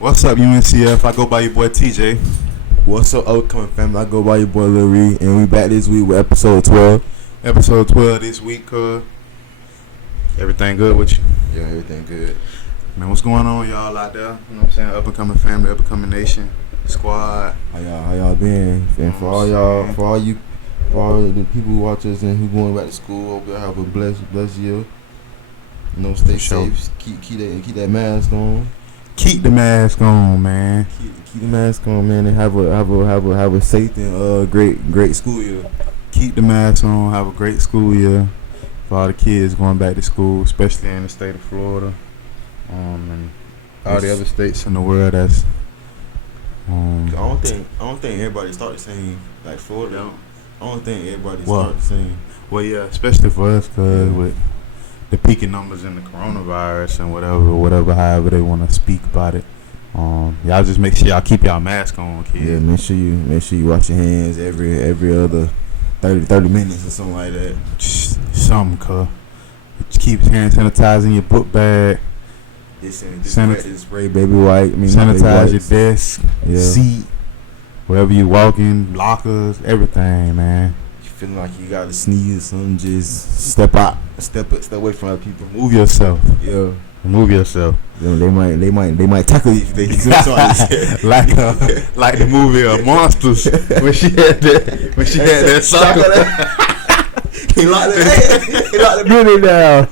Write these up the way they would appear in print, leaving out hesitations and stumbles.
What's up, UNCF? I go by your boy TJ. What's up, Outcoming family? I go by your boy Lil Reed, and we back this week with episode 12. Episode 12 this week, everything good with you? Yeah, everything good. Man, what's going on, y'all out there? You know what I'm saying? Up and coming family, up and coming nation, squad. How y'all been? And for all the people who watch us and who going back to school, hope y'all have a blessed year. You know, stay safe. Keep that mask on. Keep the mask on, man. Keep the mask on, man, and have a safe and great school year. Keep the mask on. Have a great school year for all the kids going back to school, especially in the state of Florida, and all the other states in the world. That's I don't think everybody started saying like Florida. I don't think everybody started saying. Well, yeah, especially for us, cause with the peaking numbers in the coronavirus and whatever, however they want to speak about it. Y'all just make sure y'all keep y'all mask on, kids. Yeah, make sure you wash your hands every other 30 minutes or something like that. Something, cuz. Keep hand sanitizer in your book bag. Spray baby wipe. Sanitize your desk, seat, wherever you walking, lockers, everything, man. Feeling like you gotta sneeze or something, just step away from other people. Move yourself. Yeah. Move yourself. They might tackle you if they like the movie Monsters when she had that soccer. He locked the building down.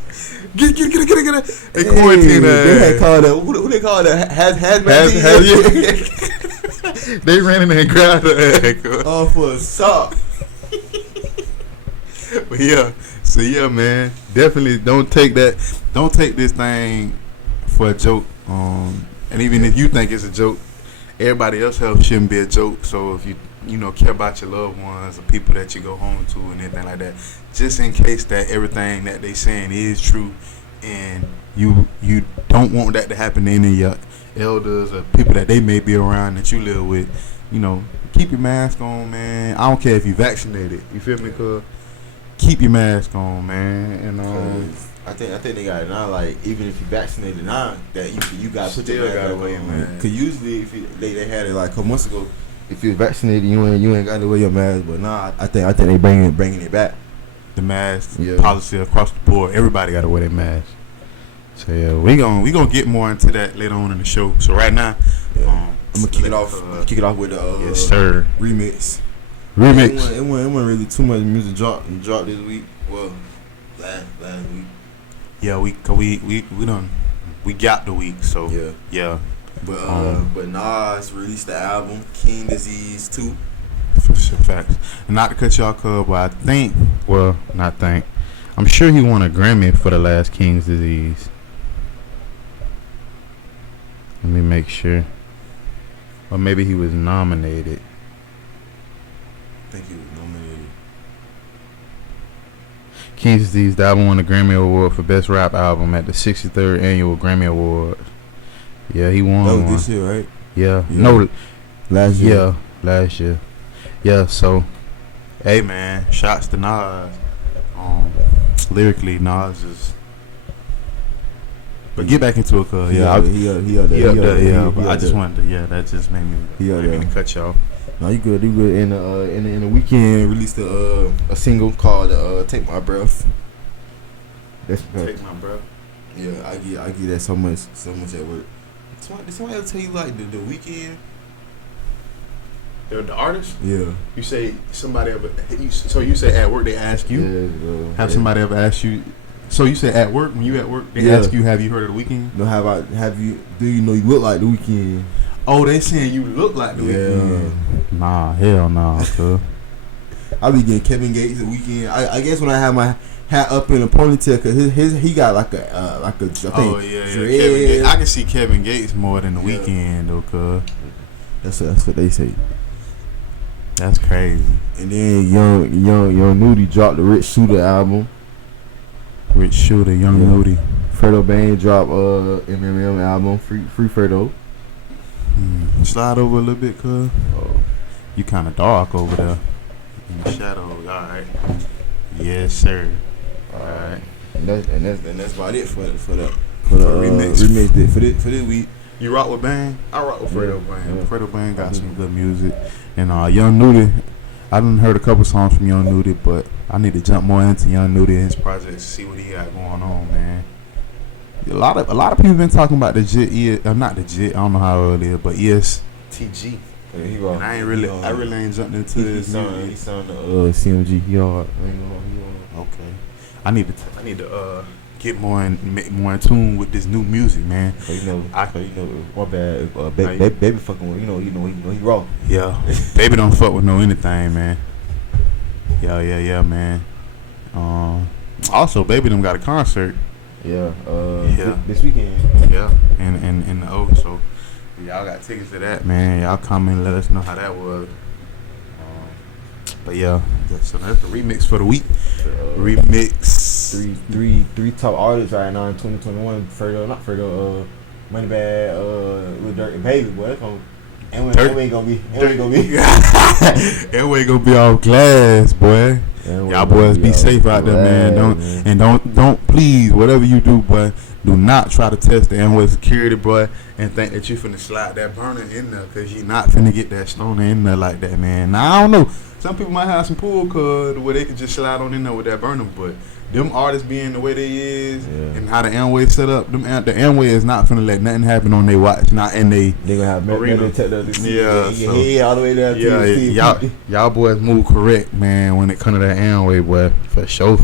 Get it. They quarantine They had called who they called hazmat. They ran in there and grabbed her. Oh, for a sock. But yeah, man, definitely don't take this thing for a joke. And even if you think it's a joke, everybody else health shouldn't be a joke. So if you care about your loved ones or people that you go home to and anything like that, just in case that everything that they saying is true, and you don't want that to happen to any of your elders or people that they may be around that you live with, keep your mask on, man. I don't care if you vaccinated. You feel me? Cause keep your mask on, man. And I think they got it now. Like even if you vaccinated now, that you got to put your mask on, man. Cause usually if they had it like a couple months ago, if you're vaccinated, you ain't got to wear your mask. But now I think they bringing it back. The mask policy across the board. Everybody got to wear their mask. So yeah, we gonna get more into that later on in the show. So right now, I'm gonna kick it off with the yes sir remix. It wasn't really too much music dropped this week. Well, last week. Yeah, we got the week. So yeah. But Nas released the album King Disease 2. For sure, facts. And not to cut y'all off, but I'm sure he won a Grammy for the last King's Disease. Let me make sure. Or maybe he was nominated. I think he was nominated. King's Disease, the album won the Grammy Award for Best Rap Album at the 63rd Annual Grammy Awards. Yeah, he won. That was this year, right? Yeah. No. Last year. Yeah, last year. Yeah, so, hey, man, shots to Nas. Lyrically, Nas is... But get back into it, cuz. Yeah, I just wanted to, that just made me cut y'all. No, you good. In the weekend, released a single called "Take My Breath." Take My Breath. Yeah, I get that so much at work. Did somebody ever tell you like the weekend? The artist? Yeah. You say somebody ever? So you say at work they ask you? Yeah. Somebody ever ask you? So you say at work, when you at work they ask you, have you heard of the weekend? No, do you know you look like the weekend? Oh, they saying you look like the weekend. Nah, hell nah, cuz. I be getting Kevin Gates the weekend. I guess when I have my hat up in a ponytail, cause he got like a dread. I can see Kevin Gates more than the weekend though, cuz. That's what they say. That's crazy. And then young Nudie dropped the Rich Shooter album. Rich Shooter, Young Nudie. Fredo Bang dropped MMM album, Free Fredo. Slide over a little bit, cuz. You kind of dark over there in the shadows. All right. Yes, sir. All right. And that's about it for the remix for this week. You rock with Bang? I rock with Fredo Bang. Yeah. Fredo Bang got some good music. And Young Nudie, I done heard a couple songs from Young Nudie, but I need to jump more into Young Nudie and his projects, see what he got going on, man. A lot of people been talking about the JIT, not the JIT, I don't know how old it is, but TG. Yeah, and I really ain't jumped into his music. He signed the CMG. He hard. Okay. I need to get more in tune with this new music, man. So my bad. Baby fucking with he raw. Yeah, Baby don't fuck with no anything, man. Yeah, man. Also, Baby them got a concert. Yeah. This weekend. Yeah, in the O. So y'all got tickets to that, man. Y'all come and let us know how that was. But yeah, so that's the remix for the week. Remix. Three top artists right now in 2021. Moneybagg, Lil Durk, and Baby. Boy, that's gonna. And we ain't gonna be. And we ain't gonna be all glass, boy. Y'all boys be safe out there, man. Don't please, whatever you do, boy, do not try to test the Amway security, boy, and think that you finna slide that burner in there, cause you not finna get that stoner in there like that, man. Now I don't know. Some people might have some pool cards where they can just slide on in there with that burner, but them artists being the way they is and how the Amway set up, the Amway is not finna let nothing happen on their watch, not in they gonna have arena. Yeah, all the way there. Yeah, y'all boys move correct, man, when it come to that Amway, boy, for sure.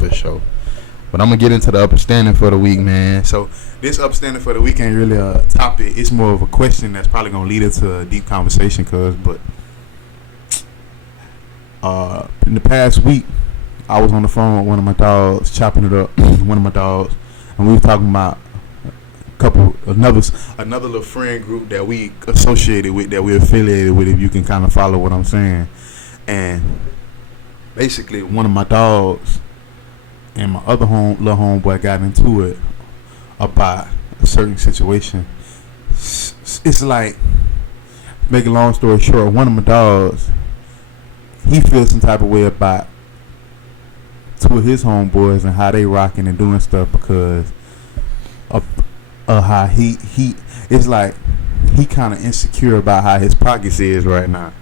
But I'm gonna get into the upstanding for the week, man. So this upstanding for the week ain't really a topic. It's more of a question that's probably gonna lead into a deep conversation, but in the past week, I was on the phone with one of my dogs, chopping it up. One of my dogs, and we were talking about another little friend group that we associated with, that we affiliated with. If you can kind of follow what I'm saying, and basically one of my dogs and my other little homeboy got into it about a certain situation. It's like, make a long story short, one of my dogs, he feels some type of way about two of his homeboys and how they rocking and doing stuff because of how he it's like he kind of insecure about how his pockets is right now.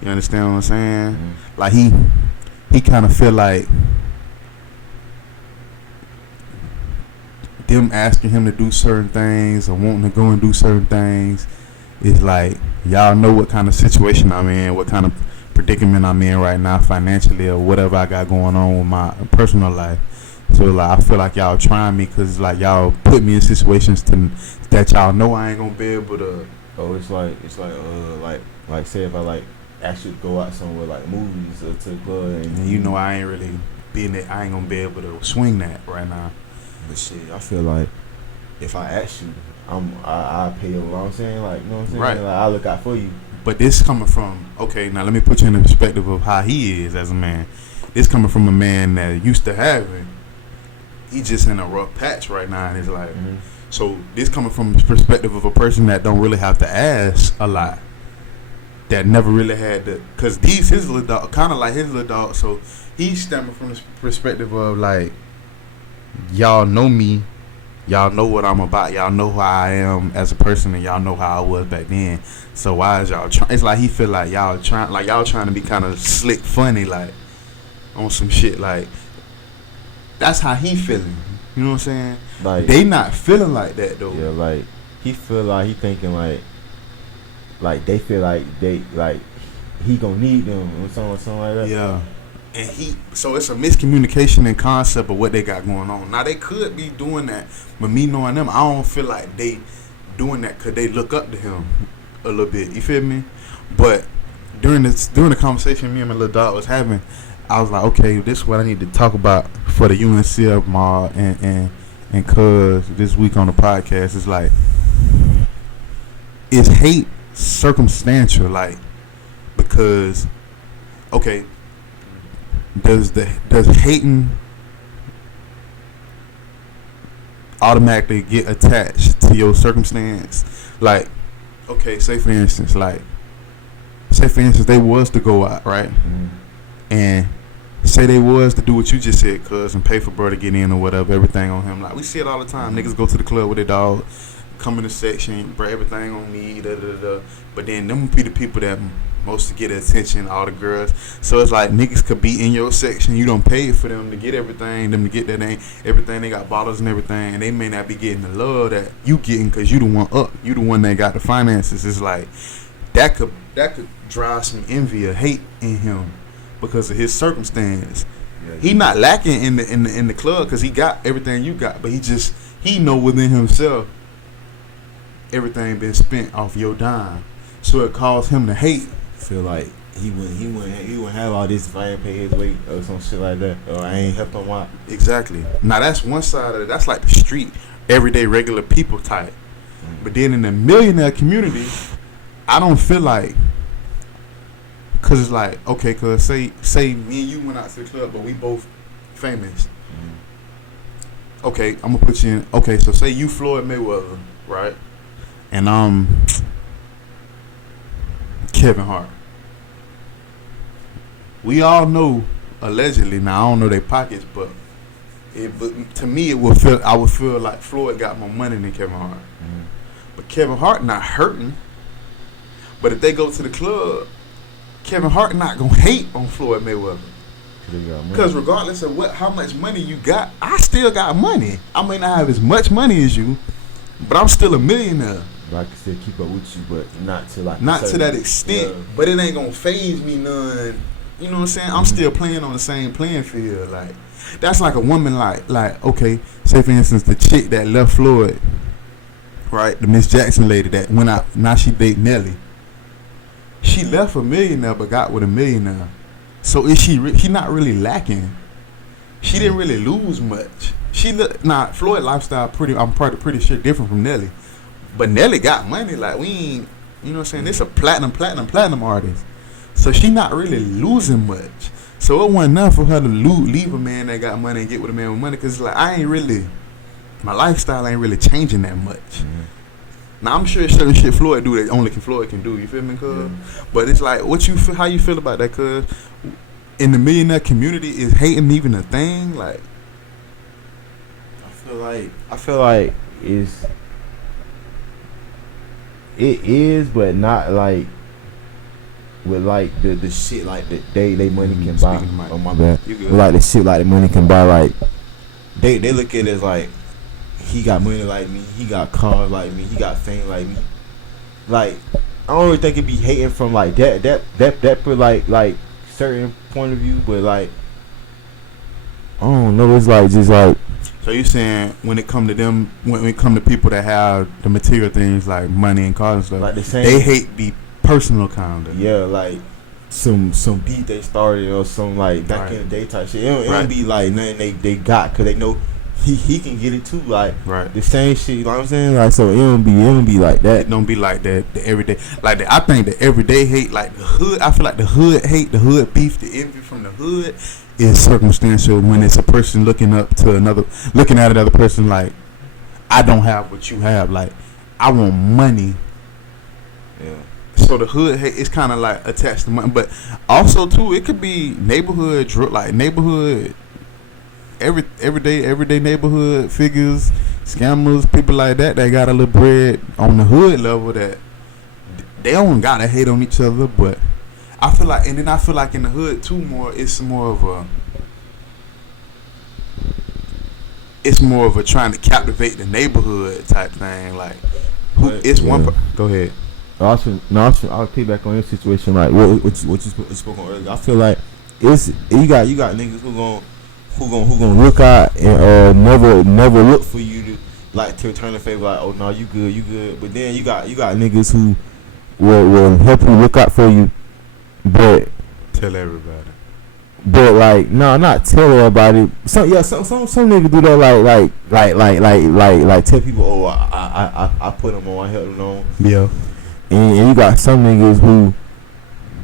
You understand what I'm saying? Like he kind of feel like them asking him to do certain things or wanting to go and do certain things is like, y'all know what kind of situation I'm in, what kind of predicament I'm in right now financially or whatever I got going on with my personal life. So like, I feel like y'all trying me because like y'all put me in situations that y'all know I ain't gonna be able to. Oh, it's like say if I like ask you to go out somewhere like movies or to the club, and you know I ain't really being that, I ain't gonna be able to swing that right now. But shit, I feel like if I ask you, I pay you. You know what I'm saying? Like, you know what I'm saying? Right. Like, I look out for you. But this coming from, okay, now let me put you in the perspective of how he is as a man. This coming from a man that used to have it. He just in a rough patch right now in his life. So this coming from the perspective of a person that don't really have to ask a lot. That never really had to, because these his little dog, kind of like his little dog. So he's stemming from the perspective of like, y'all know me. Y'all know what I'm about. Y'all know who I am as a person, and y'all know how I was back then. So why is y'all trying? It's like he feel like y'all trying to be kind of slick, funny, like on some shit. Like that's how he feeling. You know what I'm saying? Like they not feeling like that though. Yeah, like he feel like he thinking like they feel like they like he gonna need them or something like that. Yeah. And so it's a miscommunication in concept of what they got going on. Now they could be doing that, but me knowing them, I don't feel like they doing that because they look up to him a little bit. You feel me? But during the conversation me and my little dog was having, I was like, okay, this is what I need to talk about for the UNCF mob and cuz this week on the podcast is like, is hate circumstantial? Like, because okay. Does hating automatically get attached to your circumstance? Like, okay, say for instance, they was to go out, right? And say they was to do what you just said, cuz, and pay for bro to get in or whatever, everything on him. Like, we see it all the time. Niggas go to the club with their dog, come in the section, bring everything on me, da da da. But then them be the people that most get attention, all the girls. So it's like niggas could be in your section. You don't pay for them to get everything, them to get that everything. They got bottles and everything, and they may not be getting the love that you getting because you the one up. You the one that got the finances. It's like that could drive some envy or hate in him because of his circumstance. He not lacking in the club because he got everything you got, but he know within himself everything been spent off your dime, so it caused him to hate. Feel like he wouldn't have all this if I ain't pay his weight or some shit like that, or I ain't helped him out. Exactly. Now that's one side of it. That's like the street, everyday regular people type. But then in the millionaire community, I don't feel like. Cause it's like, okay, cause say me and you went out to the club, but we both famous. Okay, I'm gonna put you in. Okay, so say you Floyd Mayweather, right? And Kevin Hart. We all know, allegedly. Now I don't know their pockets, but to me I would feel like Floyd got more money than Kevin Hart. But Kevin Hart not hurting. But if they go to the club, Kevin Hart not gonna hate on Floyd Mayweather, because regardless of how much money you got, I still got money. I may not have as much money as you, but I'm still a millionaire. But I can still keep up with you, but not to that extent. Yeah. But it ain't gonna faze me none. You know what I'm saying? I'm still playing on the same playing field. Like that's like a woman. Like okay, say for instance the chick that left Floyd, right? The Miss Jackson lady that went out. Now she date Nelly. She left a millionaire but got with a millionaire. So is she not really lacking? She didn't really lose much. Floyd lifestyle I'm pretty sure different from Nelly. But Nelly got money. Like we ain't, you know what I'm saying? This a platinum artist. So she not really losing much. So it wasn't enough for her to leave a man that got money and get with a man with money, cause like my lifestyle ain't really changing that much. Now I'm sure certain shit Floyd do that only Floyd can do. You feel me, cuz? Yeah. But it's like, how you feel about that, cuz? In the millionaire community, is hating even a thing? Like, I feel like it is, but not like with like the shit like that they money can buy. Oh my bad. Like the shit like the money can buy. Like they look at it as like. He got money like me. He got cars like me. He got fame like me. Like I don't really think it be hating from like that for like certain point of view, but like I don't know. It's like just like. So you saying when it come to them, when it come to people that have the material things like money and cars and stuff, like the same, they hate the personal kind of. Yeah, like some beat they started or some like back in the day type shit. It don't be like nothing they got because they know. He can get it too, like the same shit. You know what I'm saying? Like so, it don't be like that. It don't be like that. The everyday, I think the everyday hate, like the hood. I feel like the hood hate, the hood beef, the envy from the hood is circumstantial. When it's a person looking at another person like, I don't have what you have. Like, I want money. Yeah. So the hood hate is kind of like attached to money, but also too, it could be neighborhood, everyday neighborhood figures, scammers, people like that got a little bread on the hood level that they don't gotta hate on each other. But I feel like in the hood too, it's more of a trying to captivate the neighborhood type thing. Like go ahead. I'll piggyback on your situation. Like what you spoke on earlier. I feel like you got niggas who gonna look out and never look for you to like to return the favor. Like, oh no, you good. But then you got niggas who will help you look out for you, but tell everybody. But like, no, not tell everybody. Some niggas do that like tell people, oh I put them on, I help them on. Yeah. And you got some niggas who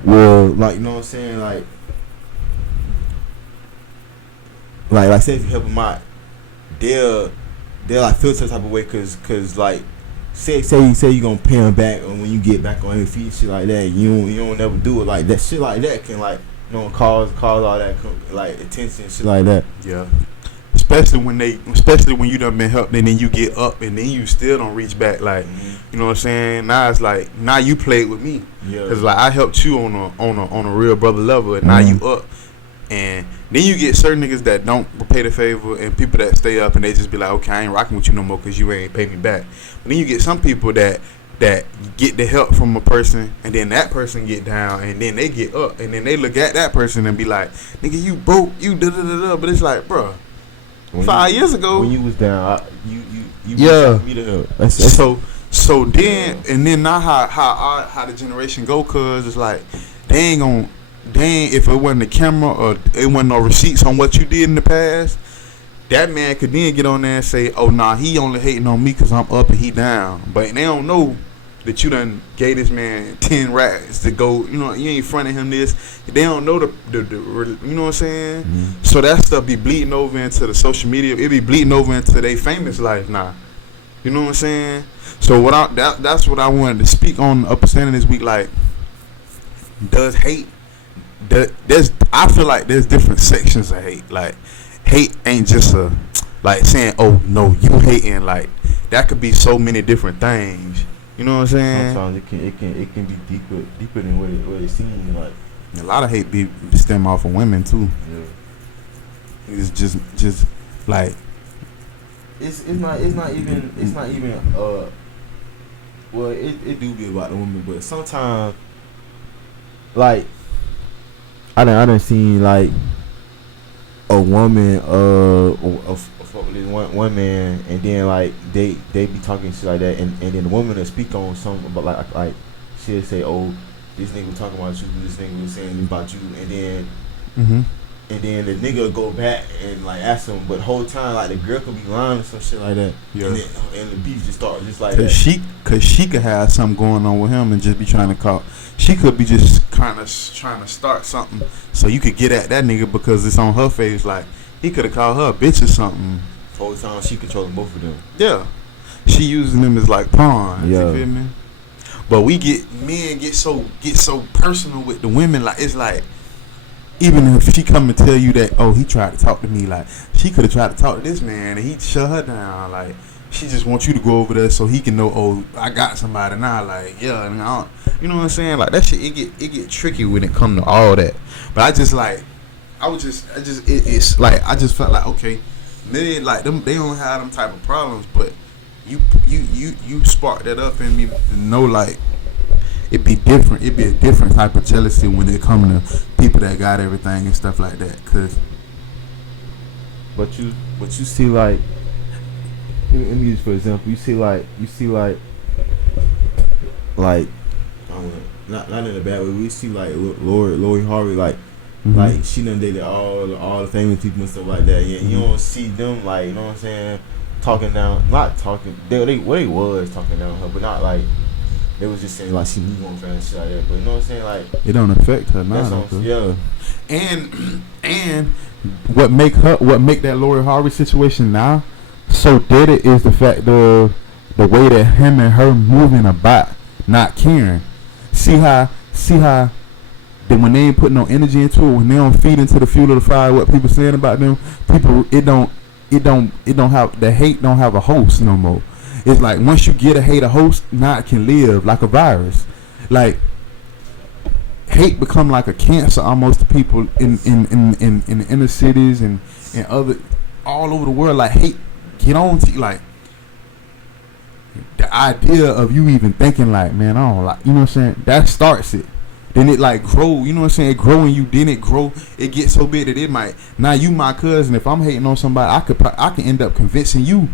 will like, you know what I'm saying, like say if you help them out, they'll like feel some type of way cause like say you gonna pay them back when you get back on your feet, shit like that. You don't never do it like that. Shit like that can like, you know, cause all that like attention, shit like that. Yeah. especially when you done been helped and then you get up and then you still don't reach back. Like, you know what I'm saying? Now it's like, now you played with me. Yeah. Cause like I helped you on a real brother level, and now you up. And then you get certain niggas that don't repay the favor, and people that stay up and they just be like, okay, I ain't rocking with you no more because you ain't pay me back. But then you get some people that get the help from a person, and then that person get down, and then they get up, and then they look at that person and be like, nigga, you broke, you da da da da. But it's like, bro, 5 years ago when you was down, you yeah. Me to help. So then and then now how the generation go, cause it's like they ain't if it wasn't the camera or it wasn't no receipts on what you did in the past, that man could then get on there and say, oh nah, he only hating on me cause I'm up and he down. But they don't know that you done gave this man 10 racks to go, you know, you ain't fronting him this. They don't know the you know what I'm saying? Mm-hmm. So that stuff be bleeding over into the social media. It be bleeding over into their famous life now. You know what I'm saying? So that's what I wanted to speak on Upper Standing this week. Like, does hate? I feel like there's different sections of hate. Like, hate ain't just like saying, oh no, you hating. Like, that could be so many different things. You know what I'm saying? Sometimes it can be deeper than what it seems like. A lot of hate be stem off of women too. Yeah. It's just like it's not even well, it do be about the woman, but sometimes like I done seen like a woman fuck with this one man, and then like they be talking shit like that, and then the woman will speak on something about like she'll say, oh, this nigga was talking about you, this nigga was saying about you, and then and then the nigga will go back and like ask him, but the whole time like the girl could be lying or some shit like that. Yeah. And the beef just start just like that. Cause she could have something going on with him and just be trying to call. She could be just kind of trying to start something so you could get at that nigga because it's on her face. Like, he could have called her a bitch or something. The whole time she controlling both of them. Yeah. She using them as like pawns. Yeah. You feel me? But men get so personal with the women. Like, it's like, even if she come and tell you that, oh, he tried to talk to me, like, she could have tried to talk to this man and he shut her down. Like, she just wants you to go over there so he can know, oh, I got somebody now. Like, yeah, and you know what I'm saying? Like, that shit, it get tricky when it come to all that. But I just felt like, okay, men, like, them, they don't have them type of problems, but you sparked that up in me to know, like, it'd be different. It'd be a different type of jealousy when it come to people that got everything and stuff like that. But you see, like, let me use for example. You see like I don't know, not in a bad way. We see like Lori Harvey, like like she done dated all the famous people and stuff like that. Yeah, you don't see them, like, you know what I'm saying, talking down, not talking. They was talking down her, but not like. They was just saying like she knew one friend shit like that, but you know what I'm saying, like it don't affect her now. Yeah, and what make that Lori Harvey situation now so dead is the fact the way that him and her moving about, not caring. See how that when they ain't putting no energy into it, when they don't feed into the fuel of the fire, what people saying about them, people it don't have the hate don't have a host no more. It's like once you get a hate a host, now it can live like a virus. Like hate become like a cancer almost to people in the inner cities and other all over the world. Like hate get on to you, like the idea of you even thinking like, man, I don't like, you know what I'm saying, that starts it. Then it like grow, you know what I'm saying, it grow in you, then it grow, it gets so big that it might, now you my cousin, if I'm hating on somebody, I can end up convincing you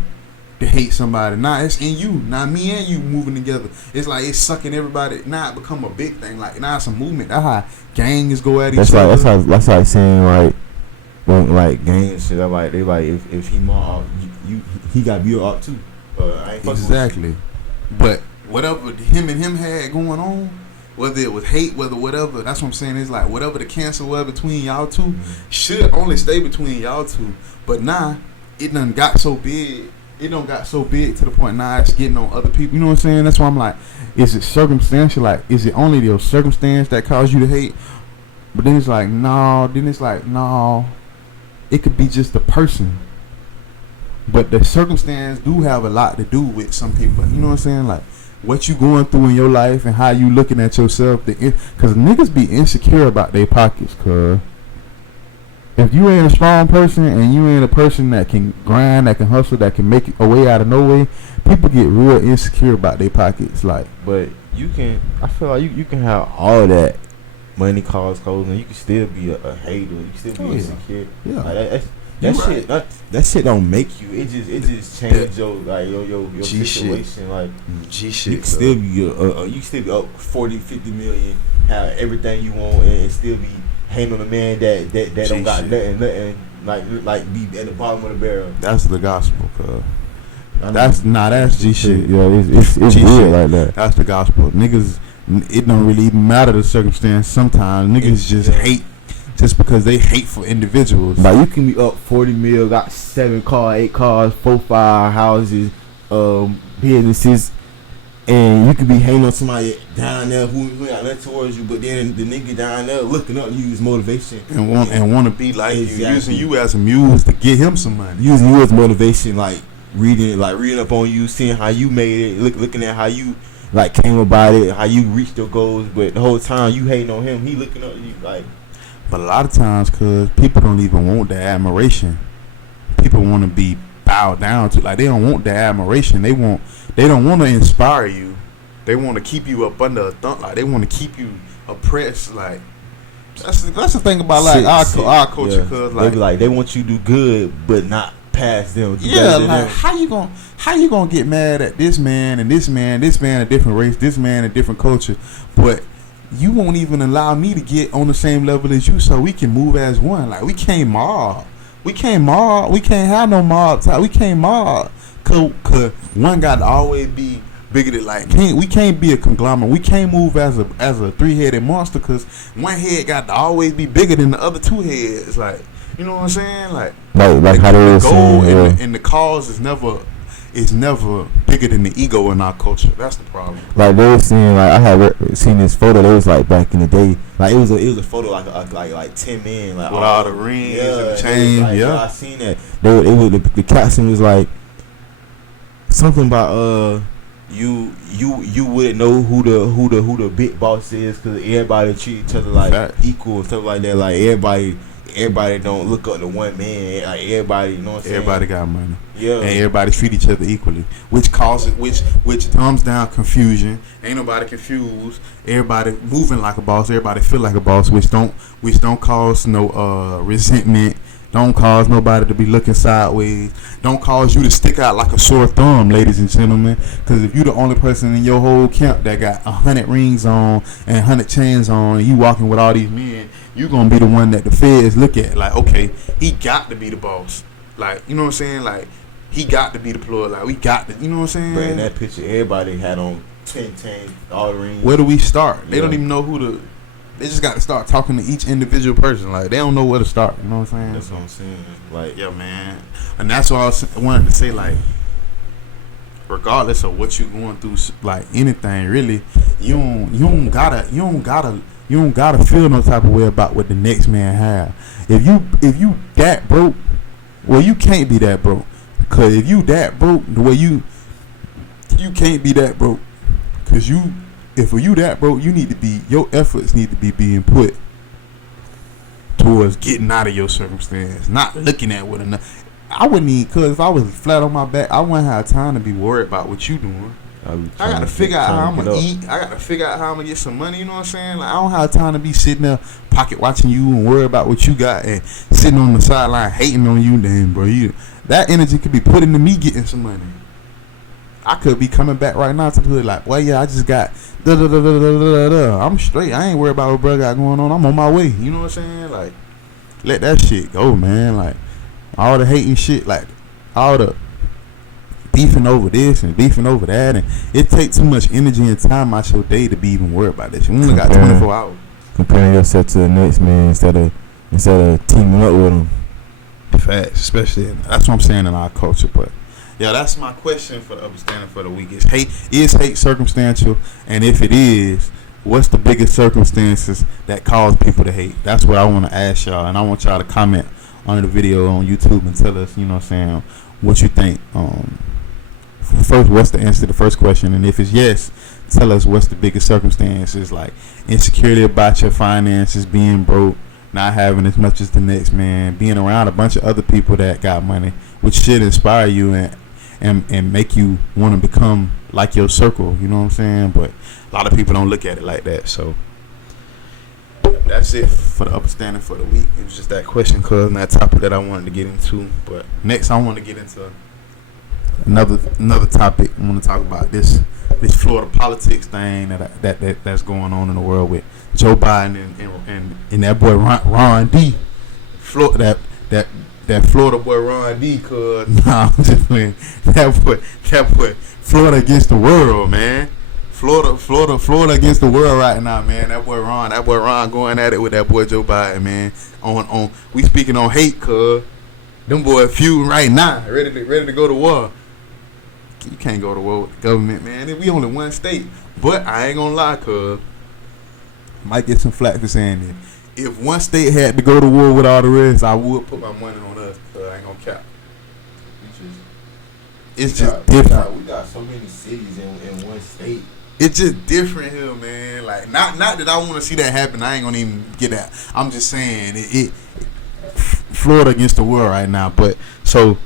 to hate somebody. Nah, it's in you. Now me and you moving together. It's like it's sucking everybody. Now it become a big thing. Like now it's a movement. That's how gangs go at each other. That's like saying like when like gangs shit. Like they like if he more he got you up too. I ain't exactly. But whatever him had going on, whether it was hate, whatever. That's what I'm saying. It's like whatever the cancer was between y'all two should only stay between y'all two. But now it done got so big. It don't got so big to the point now it's getting on other people. You know what I'm saying? That's why I'm like, is it circumstantial? Like, is it only the circumstance that caused you to hate? But then it's like, no. It could be just the person. But the circumstance do have a lot to do with some people. You know what I'm saying? Like what you going through in your life and how you looking at yourself. Because niggas be insecure about their pockets. Cause if you ain't a strong person and you ain't a person that can grind, that can hustle, that can make a way out of no way, people get real insecure about their pockets. Like, but you can. I feel like you can have all that money, cars, clothes, and you can still be a hater. You can still be insecure. Yeah. Like that shit don't make you. It just change your G situation. Shit. Like G shit. You can still be you can still be up 40, 50 million, have everything you want, and still be hating on a man that don't got nothing like be at the bottom of the barrel. That's the gospel, cuz. That's G shit. Yeah, it's G weird shit. like that. That's the gospel. Niggas, it don't really even matter the circumstance. Sometimes niggas just hate just because they hate for individuals. Like you can be up 40 mil, got 7 cars, 8 cars, 4, 5 houses, businesses, and you could be hating on somebody down there who got nothing towards you, but then the nigga down there looking up you as motivation and want to be like you, using you as a muse to get him some money, using you as motivation, like reading up on you, seeing how you made it, looking at how you like came about it, how you reached your goals, but the whole time you hating on him, he looking up at you like. But a lot of times, cause people don't even want the admiration. People want to be bowed down to. Like they don't want the admiration. They don't want to inspire you. They want to keep you up under a thumb. Like they want to keep you oppressed. Like that's the thing about like our culture. Yeah. Cause like they want you to do good, but not past them. Yeah, like how you gonna get mad at this man and this man a different race, this man a different culture, but you won't even allow me to get on the same level as you, so we can move as one. Like we can't mob. We can't have no mob type. We can't mob. Cause one got to always be bigger than we can't be a conglomerate. We can't move as a 3-headed monster. Cause one head got to always be bigger than the other 2 heads. Like you know what I'm saying? Like how they the goal and the cause is never bigger than the ego in our culture. That's the problem. Like they were saying, like I had seen this photo. They was like back in the day, like it was a photo like 10 men, like with all the rings and the chains. Like, yeah, I seen that. The caption was like something about you wouldn't know who the big boss is because everybody treat each other like equal and stuff like that. Like everybody don't look up to one man. Like everybody, you know what I'm saying? Everybody got money. Yeah. And everybody treat each other equally, which thumbs down confusion. Ain't nobody confused. Everybody moving like a boss. Everybody feel like a boss, which don't cause no resentment. Don't cause nobody to be looking sideways. Don't cause you to stick out like a sore thumb, ladies and gentlemen. Because if you the only person in your whole camp that got 100 rings on and 100 chains on, and you walking with all these men, you gonna be the one that the feds look at. Like, okay, he got to be the boss. Like, you know what I'm saying? Like, he got to be the plug. Like, we got to, you know what I'm saying? But in that picture, everybody had on 10 chains, all the rings. Where do we start? They don't even know who to. They just got to start talking to each individual person. Like, they don't know where to start. You know what I'm saying? That's what I'm saying. Like, yeah, man. And that's why I wanted to say, like, regardless of what you going through, like anything really, you don't gotta feel no type of way about what the next man have. If you that broke, well, you can't be that broke. Cause if you that broke, the way you can't be that broke. Cause if you that broke, your efforts need to be being put towards getting out of your circumstance, not looking at what another. I wouldn't even, cause if I was flat on my back, I wouldn't have time to be worried about what you doing. I gotta figure out how I'm gonna eat. I gotta figure out how I'm gonna get some money. You know what I'm saying? Like, I don't have time to be sitting there pocket watching you and worry about what you got and sitting on the sideline hating on you. Then, bro, that energy could be put into me getting some money. I could be coming back right now to the hood like, well, yeah, I just got I'm straight. I ain't worried about what brother got going on. I'm on my way. You know what I'm saying? Like, let that shit go, man. Like, all the hating shit, like, all the beefing over this and beefing over that, and it takes too much energy and time out your day to be even worried about this. You only got 24 hours. Comparing yourself to the next man instead of teaming up with him. Facts, especially that's what I'm saying in our culture. But yeah, that's my question for the understanding for the week. Is hate circumstantial? And if it is, what's the biggest circumstances that cause people to hate? That's what I want to ask y'all, and I want y'all to comment on the video on YouTube and tell us, you know what I'm saying, what you think. First, what's the answer to the first question? And if it's yes, tell us what's the biggest circumstances, like insecurity about your finances, being broke, not having as much as the next man, being around a bunch of other people that got money, which should inspire you and make you want to become like your circle. You know what I'm saying? But a lot of people don't look at it like that. So that's it for the upper standing for the week. It was just that question, cause and that topic that I wanted to get into. But next, I want to get into another topic. I want to talk about this Florida politics thing that's going on in the world with Joe Biden and that boy Ron D. Florida that Florida boy Ron D. Cause nah, I'm just playing. That boy Florida against the world, man. Florida against the world right now, man. That boy Ron going at it with that boy Joe Biden, man. On we speaking on hate, cuz them boys feuding right now, ready to go to war. You can't go to war with the government, man. We only one state, but I ain't gonna lie, cuz might get some flack for saying that. If one state had to go to war with all the rest, I would put my money on us. Cuz I ain't gonna cap. It's just different. We got so many cities in one state. It's just different here, man. Like, not that I want to see that happen. I ain't gonna even get that. I'm just saying it Florida against the world right now. But so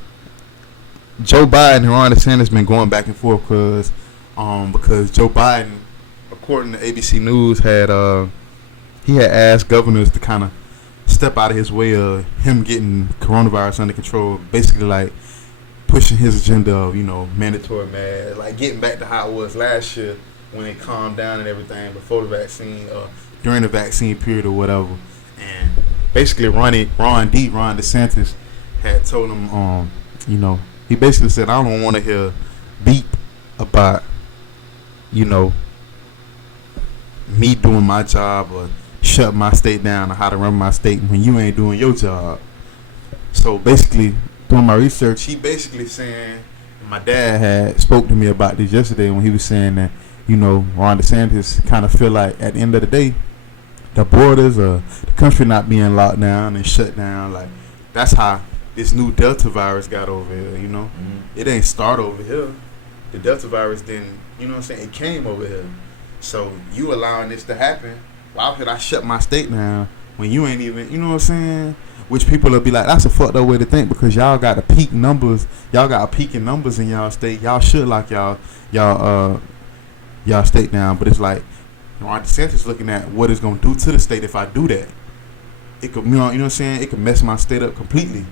Joe Biden and Ron DeSantis been going back and forth because Joe Biden, according to ABC News, had asked governors to kind of step out of his way of him getting coronavirus under control. Basically, like pushing his agenda of mandatory masks, like getting back to how it was last year when it calmed down and everything before the vaccine, during the vaccine period or whatever. And basically, Ron DeSantis had told him, he basically said, I don't want to hear beep about, me doing my job or shut my state down or how to run my state when you ain't doing your job. So basically, doing my research, he basically saying, my dad had spoke to me about this yesterday when he was saying that, Ron DeSantis kind of feel like at the end of the day, the borders or the country not being locked down and shut down, like that's how this new Delta virus got over here, It ain't start over here. The Delta virus didn't, it came over here. So you allowing this to happen, why could I shut my state down when you ain't even, Which people will be like, that's a fucked up way to think because y'all got a peak numbers. Y'all got a peak in numbers in y'all state. Y'all should lock y'all state down. But it's like, Ron DeSantis looking at what it's gonna do to the state if I do that. It could, it could mess my state up completely.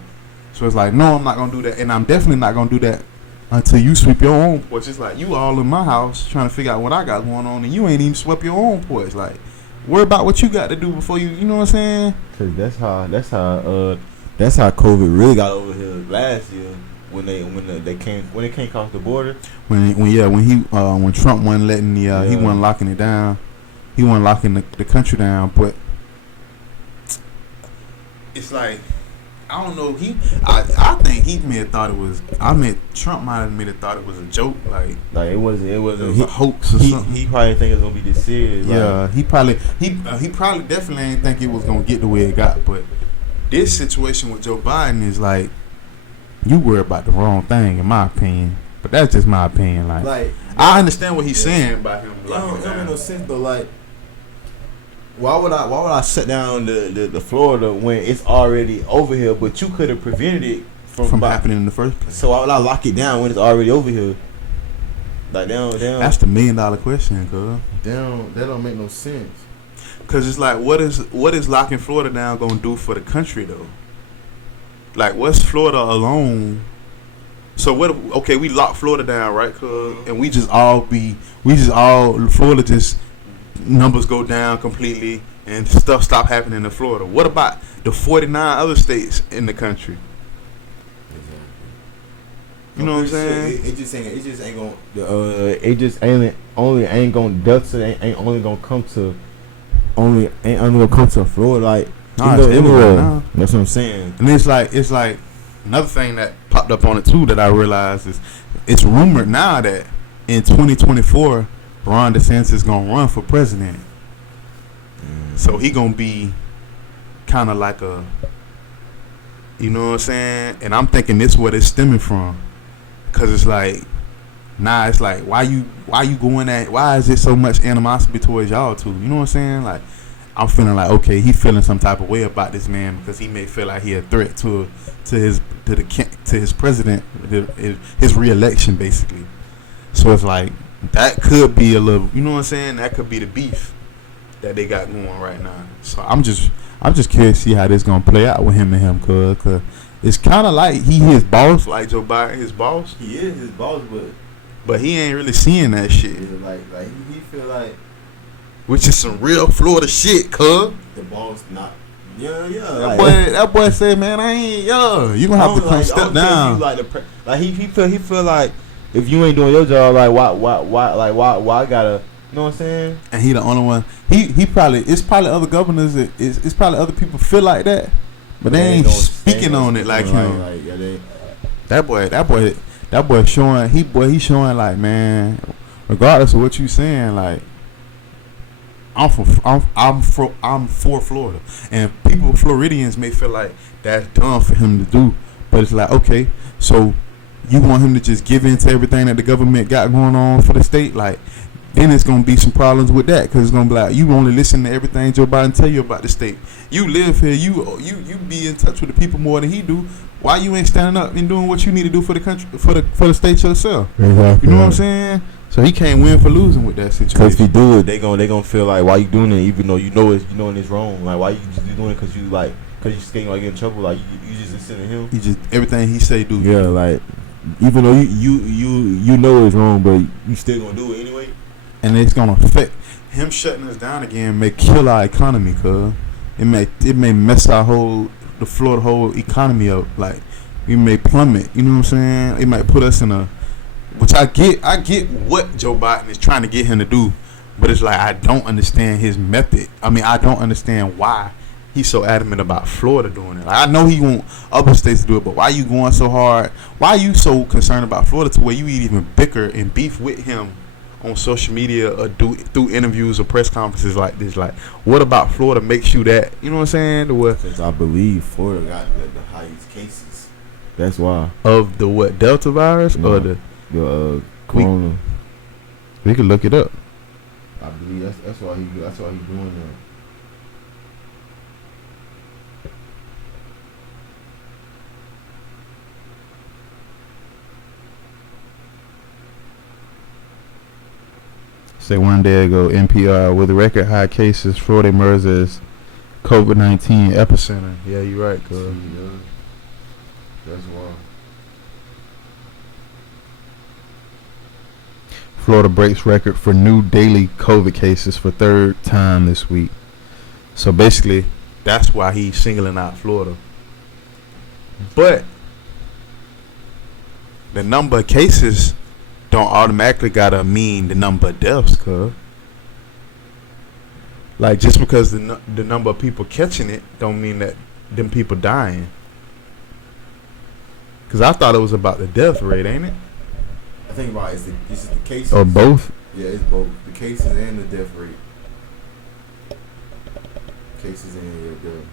So it's like, no, I'm not gonna do that, and I'm definitely not gonna do that until you sweep your own porch. It's like you all in my house trying to figure out what I got going on, and you ain't even swept your own porch. Like, worry about what you got to do before you know what I'm saying? Cause that's how COVID really got over here last year when they came across the border. When Trump wasn't letting he wasn't locking it down, he wasn't locking the country down. But it's like, I don't know. I think he may have thought it was. Trump might have made it thought it was a joke. Like it was a hoax or something. He probably think it's gonna be this serious. Yeah, he probably definitely ain't think it was gonna get the way it got. But this situation with Joe Biden is like, you worry about the wrong thing, in my opinion. But that's just my opinion. Like I understand what he's saying about him. It don't make no sense though. Like, why would I shut down the Florida when it's already over here? But you could have prevented it from happening in the first place. So why would I lock it down when it's already over here? Like, that's the $1 million question, cuz. That don't make no sense. Cause it's like, what is locking Florida down gonna do for the country though? Like, what's Florida alone? So what? Okay, we lock Florida down, right? Cuz, and Florida just numbers go down completely and stuff stop happening in Florida. What about the 49 other states in the country? You know what I'm saying? It just ain't gonna Delta ain't only gonna come to Florida. Like, nah, it's everywhere now. That's what I'm saying. And it's like another thing that popped up on it too that I realized is it's rumored now that in 2024 Ron DeSantis is gonna run for president. So he gonna be kind of like You know what I'm saying? And I'm thinking this is what it's stemming from. Cause it's like, it's like why you going at? Why is there so much animosity towards y'all two? You know what I'm saying? Like, I'm feeling like, okay, he feeling some type of way about this man because he may feel like he a threat to his president, his re-election basically. So it's like that could be a little, you know what I'm saying? That could be the beef that they got going right now. So I'm just curious to see how this gonna play out with him, cause it's kind of like he his boss, like Joe Biden his boss. He is his boss, but he ain't really seeing that shit. Yeah, like he feel like, which is some real Florida shit, cuz. The boss not. Yeah. That boy said, man, I ain't you gonna have to come step down. He feel like if you ain't doing your job, like why I gotta, you know what I'm saying? And he the only one. He probably, it's probably other governors. It's probably other people feel like that, but they ain't speaking on it like him. That boy showing. He showing like, man, regardless of what you saying, like. I'm for Florida, and Floridians may feel like that's dumb for him to do, but it's like, okay, so you want him to just give in to everything that the government got going on for the state, like then it's gonna be some problems with that because it's gonna be like you only listen to everything Joe Biden tell you about the state. You live here, you be in touch with the people more than he do. Why you ain't standing up and doing what you need to do for the country, for the state yourself? Exactly. You know what I'm saying? So he can't win for losing with that situation. Because if he do it, they gonna feel like, why you doing it, even though you know it's wrong. Like, why you just doing it because you scared like get in trouble. Like you just listen to him. He just everything he say do. Yeah, like even though you know it's wrong, but you still gonna do it anyway. And it's gonna affect him shutting us down again. May kill our economy, cuz it may mess our the Florida whole economy up. Like we may plummet. You know what I'm saying? It might put us in a. Which I get what Joe Biden is trying to get him to do, but it's like I don't understand his method. I mean, I don't understand why he's so adamant about Florida doing it. Like, I know he want other states to do it, but why you going so hard? Why are you so concerned about Florida to where you even bicker and beef with him on social media or through interviews or press conferences like this? Like, what about Florida makes you that? You know what I'm saying? Because I believe Florida got the highest cases. That's why. Of the what, Delta virus or the corona. We could look it up. I believe that's why he's doing that. Say one day ago, NPR, with record high cases, Florida emerged as COVID-19 epicenter. Yeah, you're right, cuz. That's why. Florida breaks record for new daily COVID cases for third time this week. So basically, that's why he's singling out Florida. But the number of cases don't automatically gotta mean the number of deaths, cuz. Like, just because the number of people catching it don't mean that them people dying. Cause I thought it was about the death rate, ain't it? I think about it, this is the cases. Or both? Yeah, it's both. The cases and the death rate. Cases and your death.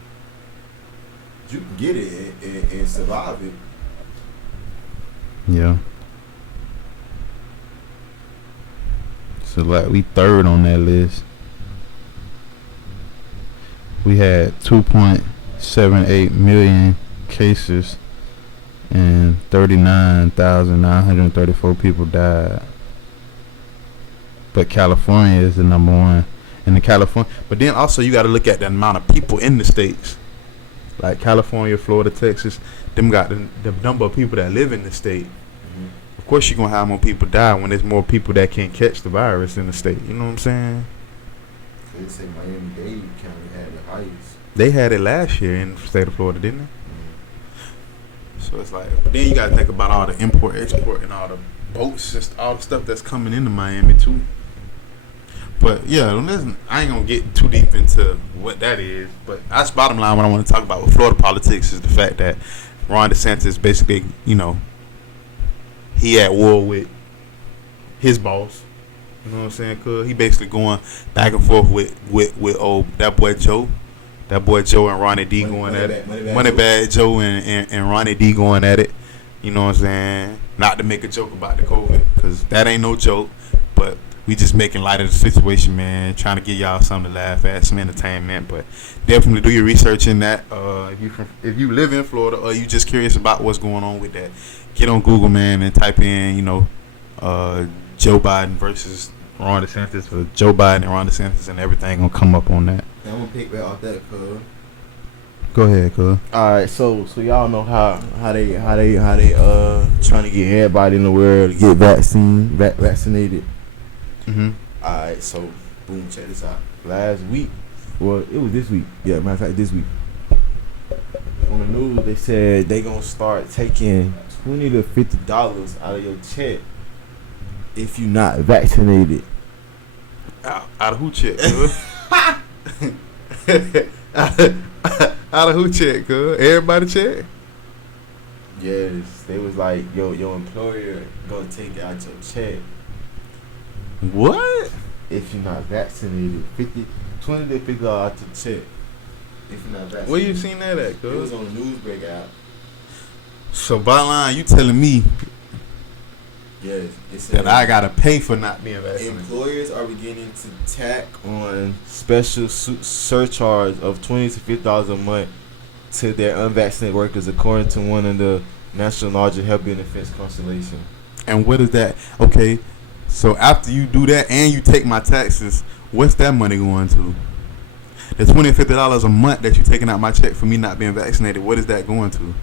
You can get it and survive it. Yeah. So like we third on that list. We had 2.78 million cases and 39,934 people died. But California is the number one. But then also you got to look at the amount of people in the states. Like California, Florida, Texas, them got the number of people that live in the state. Mm-hmm. Of course you're going to have more people die when there's more people that can't catch the virus in the state. You know what I'm saying? They say Miami-Dade County had the highest. They had it last year in the state of Florida, didn't they? So it's like, but then you gotta think about all the import, export, and all the boats, just all the stuff that's coming into Miami too. But yeah, listen, I ain't gonna get too deep into what that is. But that's bottom line. What I want to talk about with Florida politics is the fact that Ron DeSantis basically, you know, he at war with his boss. You know what I'm saying? Cause he basically going back and forth with that boy Joe That boy Joe and Ronnie D going at it. Moneybag Joe and Ronnie D going at it. You know what I'm saying? Not to make a joke about the COVID, because that ain't no joke. But we just making light of the situation, man. Trying to give y'all something to laugh at, some entertainment. But definitely do your research in that. If you live in Florida or you just curious about what's going on with that, get on Google, man, and type in, Joe Biden versus Ron DeSantis, or Joe Biden and Ron DeSantis, and everything gonna come up on that. I'm gonna pick back off that, cuz. Go ahead, cuz. All right, so y'all know how they trying to get everybody in the world to get vaccinated. Mhm. All right, so boom, check this out. Last week, well, it was this week. Yeah, matter of fact, this week. On the news, they said they gonna start taking $20 to $50 out of your check if you not vaccinated. Out of who check, cuz? Out of who check, cuz? Everybody check? Yes, they was like, your employer gonna take it out your check. What? If you're not vaccinated, $20 to $50 out your check. If you're not vaccinated. Where you seen that at, cuz? It was on the Newsbreak app. So bottom line, you telling me Yes, it that I gotta pay for not being vaccinated? Employers are beginning to tack on special surcharge of $20 to $50 a month to their unvaccinated workers, according to one of the national largest health benefits constellation. And what is that? Okay, so after you do that and you take my taxes, what's that money going to? The $20 to $50 a month that you taking out my check for me not being vaccinated, what is that going to?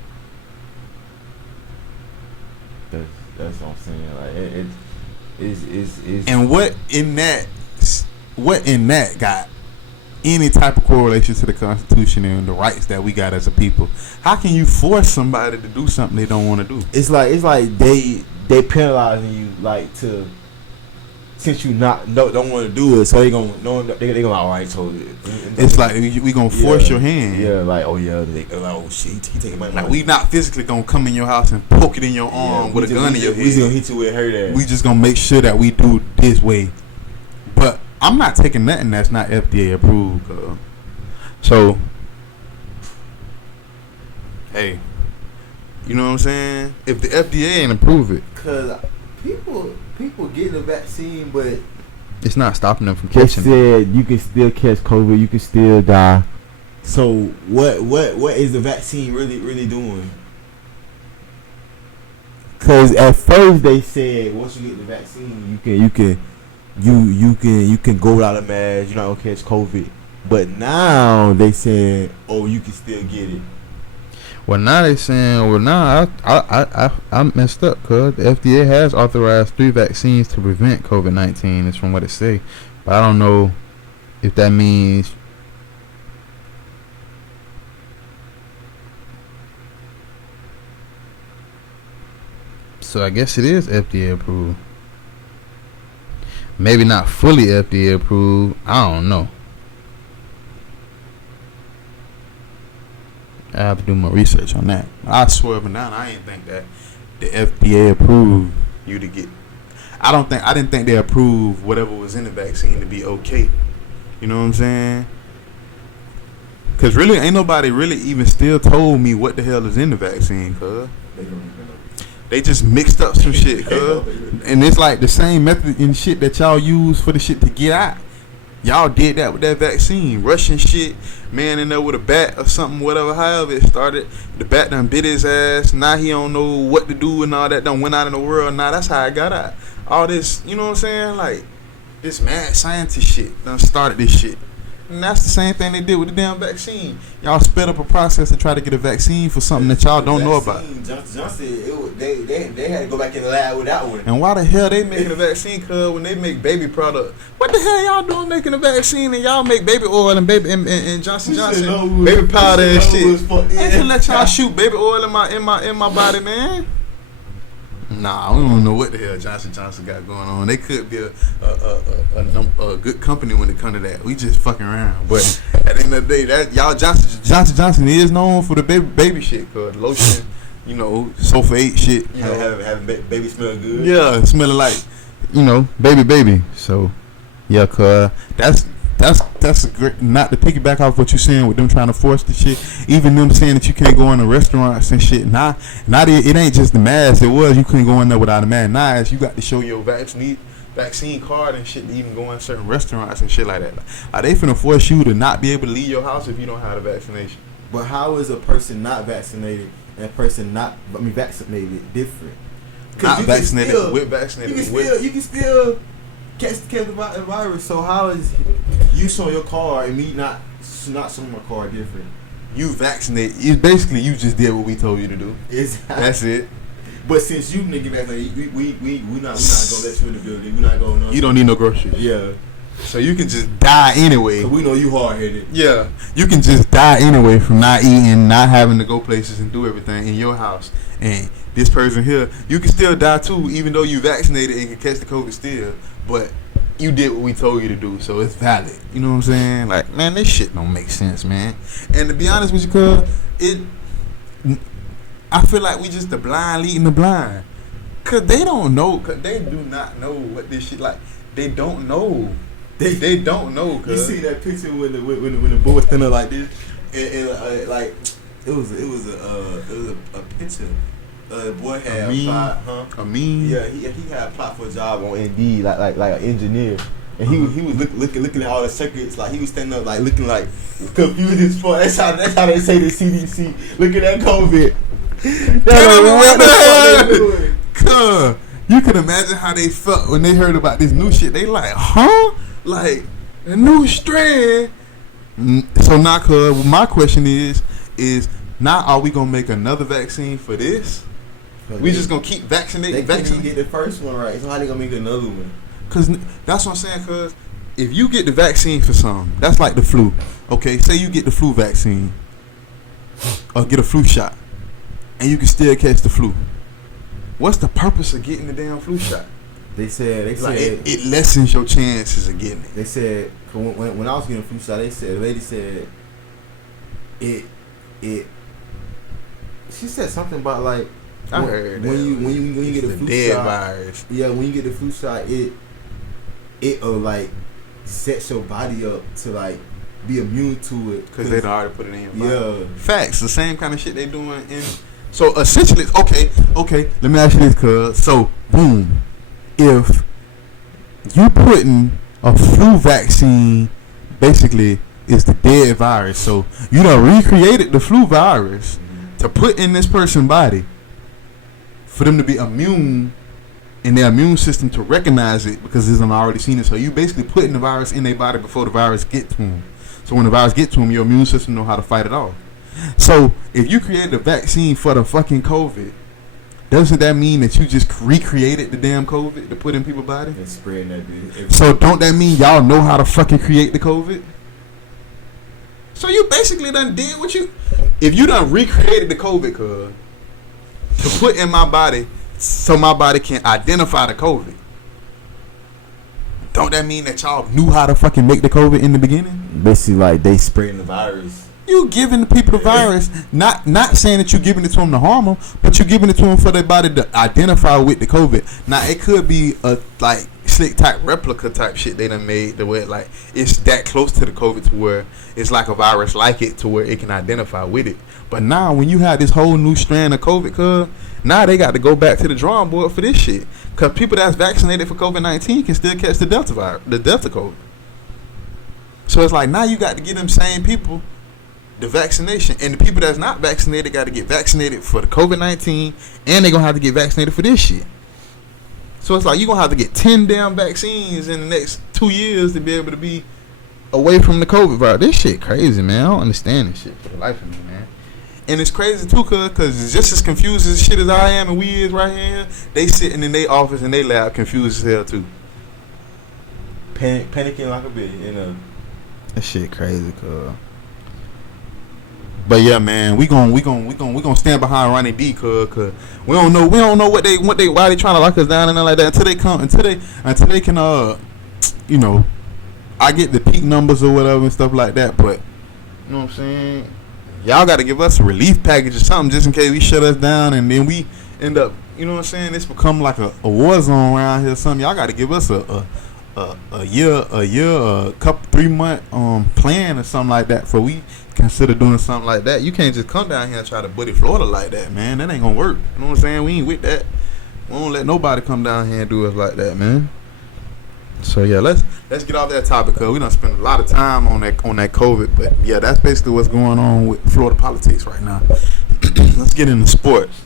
That's what I'm saying. Like it's and what in that got any type of correlation to the Constitution and the rights that we got as a people? How can you force somebody to do something they don't want to do? It's like they penalizing you, like, to, since you don't want to do it, so they gonna all right. So it's like we gonna force your hand. Yeah, like, oh yeah, they like, oh shit, he taking my money. Like, we not physically gonna come in your house and poke it in your arm with a gun in your head. We just gonna hit you with her. We just gonna make sure that we do this way. But I'm not taking nothing that's not FDA approved. So, hey, you know what I'm saying? If the FDA ain't approve it, cause people get the vaccine, but it's not stopping them from they catching it. said you can still catch COVID, you can still die. So what is the vaccine really doing? Cause at first they said once you get the vaccine, you can go without a mask, you're not gonna catch COVID. But now they said, oh, you can still get it. Well, now they saying, I messed up, cuz the FDA has authorized 3 vaccines to prevent COVID-19. Is from what it say, but I don't know if that means. So I guess it is FDA approved. Maybe not fully FDA approved. I don't know. I have to do more research on that. I swear up and down, I ain't think that the FDA approved you to get. I didn't think they approved whatever was in the vaccine to be okay. You know what I'm saying? Cause really, ain't nobody really even still told me what the hell is in the vaccine, cuz. They just mixed up some shit, cuz. And it's like the same method and shit that y'all use for the shit to get out. Y'all did that with that vaccine. Russian shit, man in there with a bat or something, whatever, however it started. The bat done bit his ass. Now he don't know what to do and all that done went out in the world. Now that's how it got out. All this, you know what I'm saying? Like, this mad scientist shit done started this shit. And that's the same thing they did with the damn vaccine. Y'all sped up a process to try to get a vaccine for something that y'all don't know about. Johnson, they had to go back in the lab with that one. And why the hell they making a vaccine? Cause when they make baby product, what the hell y'all doing making a vaccine and y'all make baby oil and Johnson baby powder and shit? I can let y'all shoot baby oil in my body, man. Nah, we don't know what the hell Johnson got going on. They could be a good company when it comes to that. We just fucking around. But at the end of the day, that y'all Johnson is known for the baby shit, cause lotion, you know, sulfate shit. You know, having baby smell good. Yeah, smelling like, you know, baby. So, yeah, cause that's a great. Not to piggyback off what you're saying with them trying to force the shit. Even them saying that you can't go in the restaurants and shit. It ain't just the mask. It was you couldn't go in there without a mask. Now you got to show your vaccine card and shit to even go in certain restaurants and shit like that. Like they finna force you to not be able to leave your house if you don't have the vaccination. But how is a person not vaccinated and a person vaccinated different? Not vaccinated with vaccinated. You can still catch the virus. So how is you showing your card and me not showing my card different? You vaccinated. It's basically you just did what we told you to do. That's it. But since you nigga vaccinated, we not gonna let you in the building. We not gonna. You don't need no groceries. Yeah. So you can just die anyway. We know you hard headed. Yeah. You can just die anyway from not eating, not having to go places and do everything in your house. And this person here, you can still die too, even though you vaccinated and can catch the COVID still. But you did what we told you to do, so it's valid. You know what I'm saying? Like, man, this shit don't make sense, man. And to be honest with you, cuz, I feel like we just the blind leading the blind. Cause they don't know, cause they do not know what this shit like. They don't know. They don't know. Cause you see that picture when the boy was standing like this, and like it was a picture. The boy had applied, a meme. Yeah, he had applied for a job on Indeed, like an engineer. And he was looking at all the circuits, like he was standing up, like looking like confused as fuck. That's how they say the CDC. Looking at COVID. Cuz, you can imagine how they felt when they heard about this new shit. They like, huh? Like a new strand. So now, cuz, my question is now are we gonna make another vaccine for this? We just gonna keep vaccinating. They can't get the first one right. So how they gonna make another one? Cause that's what I'm saying. Cause if you get the vaccine for something, that's like the flu. Okay, say you get the flu vaccine or get a flu shot, and you can still catch the flu. What's the purpose of getting the damn flu shot? They said it lessens your chances of getting it. They said when I was getting a flu shot, the lady said it. She said something about like I heard when you get the flu dead shot, virus. Yeah, when you get the flu shot, it like sets your body up to like be immune to it because they already put it in your body. Yeah, facts. The same kind of shit they doing in. So essentially, okay. Let me ask you this, cuz. So boom, if you putting a flu vaccine, basically it's the dead virus. So you done recreated the flu virus to put in this person's body for them to be immune and their immune system to recognize it because it's already seen it. So you basically putting the virus in their body before the virus get to them. So when the virus get to them, your immune system know how to fight it off. So if you created a vaccine for the fucking COVID, doesn't that mean that you just recreated the damn COVID to put in people's body? And spreading that bitch. So don't that mean y'all know how to fucking create the COVID? So you basically done did what you... If you done recreated the COVID, cuz, to put in my body so my body can identify the COVID, don't that mean that y'all knew how to fucking make the COVID in the beginning? Basically, like, they spreading the virus. You giving the people the virus, not saying that you giving it to them to harm them, but you giving it to them for their body to identify with the COVID. Now, it could be a, like, slick type replica type shit they done made to where, like, it's that close to the COVID to where it's like a virus like it to where it can identify with it. But now, when you have this whole new strand of COVID, cuz, now they got to go back to the drawing board for this shit. Because people that's vaccinated for COVID-19 can still catch the Delta virus, the Delta COVID. So it's like, now you got to give them same people the vaccination, and the people that's not vaccinated got to get vaccinated for the COVID-19, and they're gonna have to get vaccinated for this shit. So it's like you're gonna have to get 10 damn vaccines in the next 2 years to be able to be away from the COVID virus. This shit crazy, man. I don't understand this shit for the life of me, man. And it's crazy too, cause it's just as confused as shit as I am and we is right here. They sitting in their office and they lab confused as hell too. Panicking like a bitch, you know. That shit crazy, cuz. But yeah, man, we gonna stand behind Ronnie D, cause we don't know why they trying to lock us down and nothing like that until they can you know, I get the peak numbers or whatever and stuff like that, but you know what I'm saying, y'all got to give us a relief package or something just in case we shut us down and then we end up, you know what I'm saying, it's become like a war zone around here or something. Y'all got to give us a a year, a couple 3 month plan or something like that. For we consider doing something like that, you can't just come down here and try to buddy Florida like that, man. That ain't gonna work. You know what I'm saying? We ain't with that. We don't let nobody come down here and do us like that, man. So yeah, let's get off that topic, cause we done spent a lot of time on that COVID. But yeah, that's basically what's going on with Florida politics right now. Let's get into sports.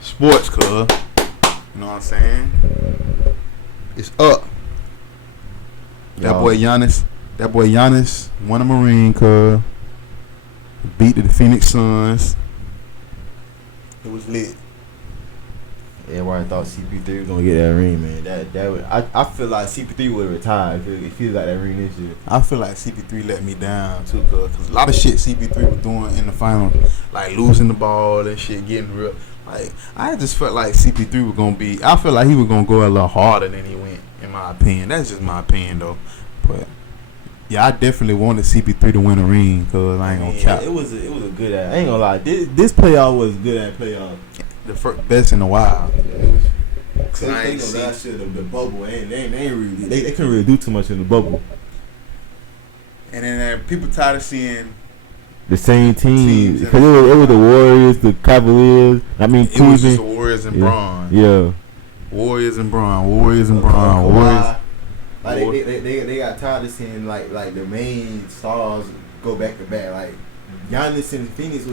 Sports, cuz. You know what I'm saying? It's up. That boy Giannis won a Marine, cuz. Beat the Phoenix Suns. It was lit. Everybody thought CP3 was gonna get that ring, man. That would, I feel like CP3 would have retired if he got that ring this year. I feel like CP3 let me down too, cause a lot of shit CP3 was doing in the final, like losing the ball and shit, getting real. Like I just felt like CP3 was gonna be. I feel like he was gonna go a little harder than he went, in my opinion. That's just my opinion though. But yeah, I definitely wanted CP3 to win a ring, cause I ain't gonna cap. It was a good ass. I ain't gonna lie. This playoff was good at playoff. The first best in a while. Cause I ain't know that shit of the bubble. They couldn't really do too much in the bubble. And then people tired of seeing the same teams. Because it was the Warriors, the Cavaliers. I mean, it was just the Warriors and Braun. Yeah. Warriors and Braun. Warriors. Like they got tired of seeing like the main stars go back to back. Like Giannis and Phoenix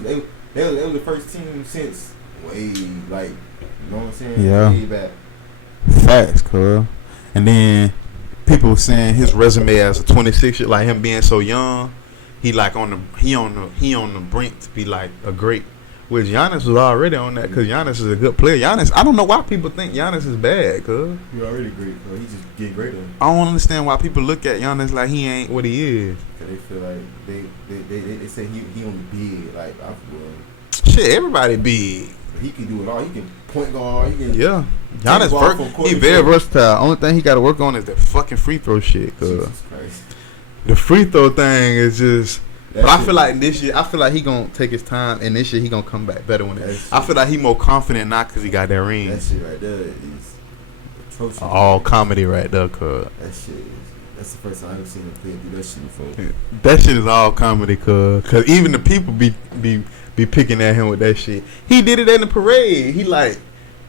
they were the first team since way, like, you know what I'm saying? Yeah. Way back. Facts, cuz. And then people saying his resume as a 26-year, like him being so young, he like on the brink to be like a great. Which Giannis was already on that, because Giannis is a good player. Giannis, I don't know why people think Giannis is bad, cuz. He's already great, cuz. He's just getting greater. I don't understand why people look at Giannis like he ain't what he is. Cause they feel like they say he only big, like I Shit, everybody big. He can do it all. He can point guard. He can Giannis, he very versatile. Only thing he got to work on is that fucking free throw shit. Cause the free throw thing is just. But I feel like this year, he gonna take his time, and this year he gonna come back better when it. I feel like he more confident now because he got that ring. That shit right there is atrocious. All comedy right there, cuz. That shit is. That's the first time I've ever seen him play do that shit before. That shit is all comedy, cuz. Cause even the people be picking at him with that shit. He did it in the parade. He like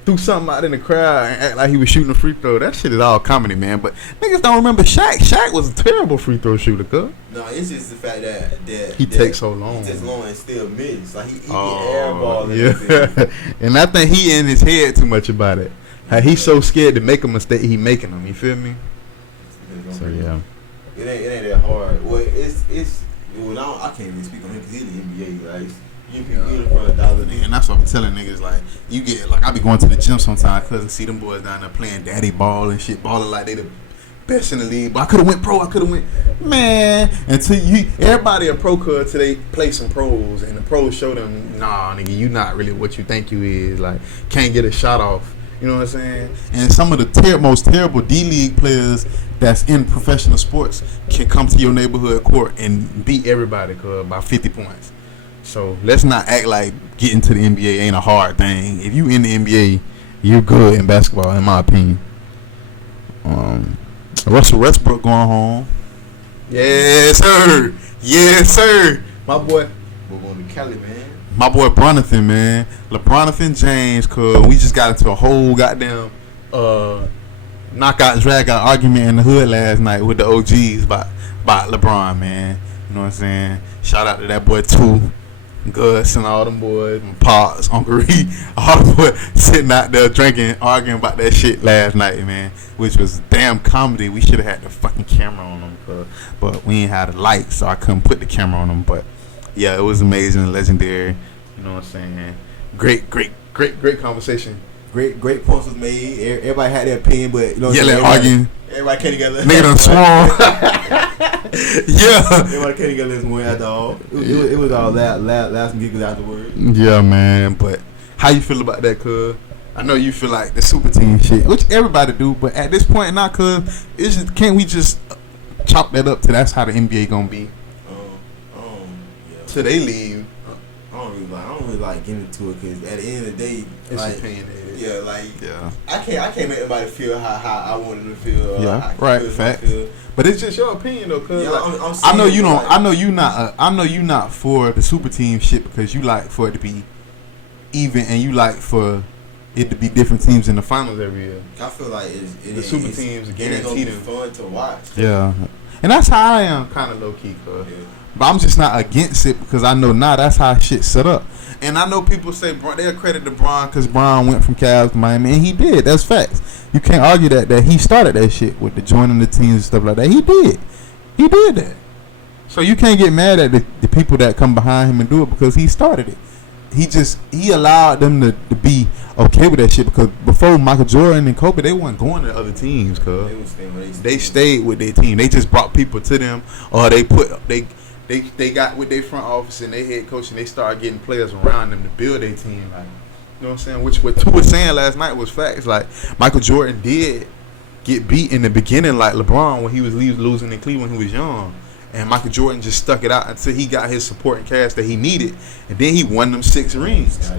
threw something out in the crowd and act like he was shooting a free throw. That shit is all comedy, man. But niggas don't remember Shaq. Shaq was a terrible free throw shooter, cuz. No, it's just the fact that he takes so long. He takes long and still miss. Like he get airball. Yeah. And I think he in his head too much about it. Like he's so scared to make a mistake, he making them. You feel me? So yeah. It ain't that hard. Well, I can't even speak on him because he's in the NBA. Like you in front of $1. And that's what I'm telling niggas. Like you get like I be going to the gym sometimes, cause I see them boys down there playing daddy ball and shit, balling like they the best in the league. But I could have went pro. Man. Until everybody a pro, cause today play some pros, and the pros show them, nah, nigga, you not really what you think you is. Like can't get a shot off. You know what I'm saying? And some of the most terrible D-League players that's in professional sports can come to your neighborhood court and beat everybody by 50 points. So let's not act like getting to the NBA ain't a hard thing. If you in the NBA, you're good in basketball, in my opinion. Russell Westbrook going home. Yes, sir. My boy. We're going to Cali, man. My boy Bronathan, man. LeBronathan James, cuz we just got into a whole goddamn knockout, drag out argument in the hood last night with the OGs about LeBron, man. You know what I'm saying? Shout out to that boy too. Gus and all them boys, and Pops, Uncle Reed, all the boys sitting out there drinking, arguing about that shit last night, man. Which was damn comedy. We should have had the fucking camera on them, but we ain't had the lights, so I couldn't put the camera on them. But yeah, it was amazing and legendary. You know what I'm saying? Great conversation. Great points was made. Everybody had their opinion, but you know, arguing. Everybody came together. Nigga done sworn. Yeah. Everybody came together this morning after all. It was all last giggles afterwards. Yeah, man. But how you feel about that, cuz? I know you feel like the super team shit, which everybody do, but at this point now, cuz, can't we just chop that up to that's how the NBA gonna be? Yeah. Till they leave. I don't gonna like get into it because at the end of the day, it's like, opinionated. Yeah, like yeah. I can't make anybody feel how I want them to feel. Yeah, right. Facts. But it's just your opinion though, cause I know you don't. Like, I know you not. I know you not for the super team shit because you like for it to be even, and you like for it to be different teams in the finals every year. I feel like the super teams guaranteed them fun to watch. Yeah, and that's how I am, kind of low key, cause. Yeah. But I'm just not against it because I know that's how shit set up. And I know people say they'll credit LeBron because Bron went from Cavs to Miami, and he did. That's facts. You can't argue that he started that shit with the joining the teams and stuff like that. He did that. So you can't get mad at the people that come behind him and do it because he started it. He allowed them to be okay with that shit because before Michael Jordan and Kobe, they weren't going to other teams, cause they stayed with their team. They just brought people to them, or they got with their front office and their head coach, and they started getting players around them to build their team. Like, you know what I'm saying? Which what Tu was saying last night was facts. Like, Michael Jordan did get beat in the beginning, like LeBron when he was losing in Cleveland when he was young. And Michael Jordan just stuck it out until he got his supporting cast that he needed, and then he won them 6 rings.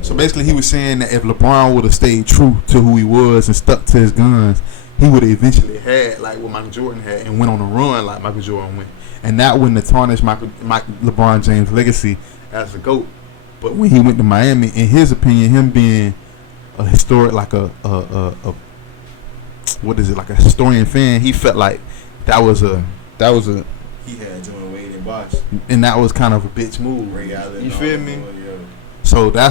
So basically, he was saying that if LeBron would have stayed true to who he was and stuck to his guns, he would have eventually had like what Michael Jordan had and went on a run like Michael Jordan went. And that wouldn't have tarnished LeBron James' legacy as a GOAT. But when he went to Miami, in his opinion, him being a historic, like a historian fan, he felt like that was a he had Dwayne Wade and Bosh, and that was kind of a bitch move. You feel me? So I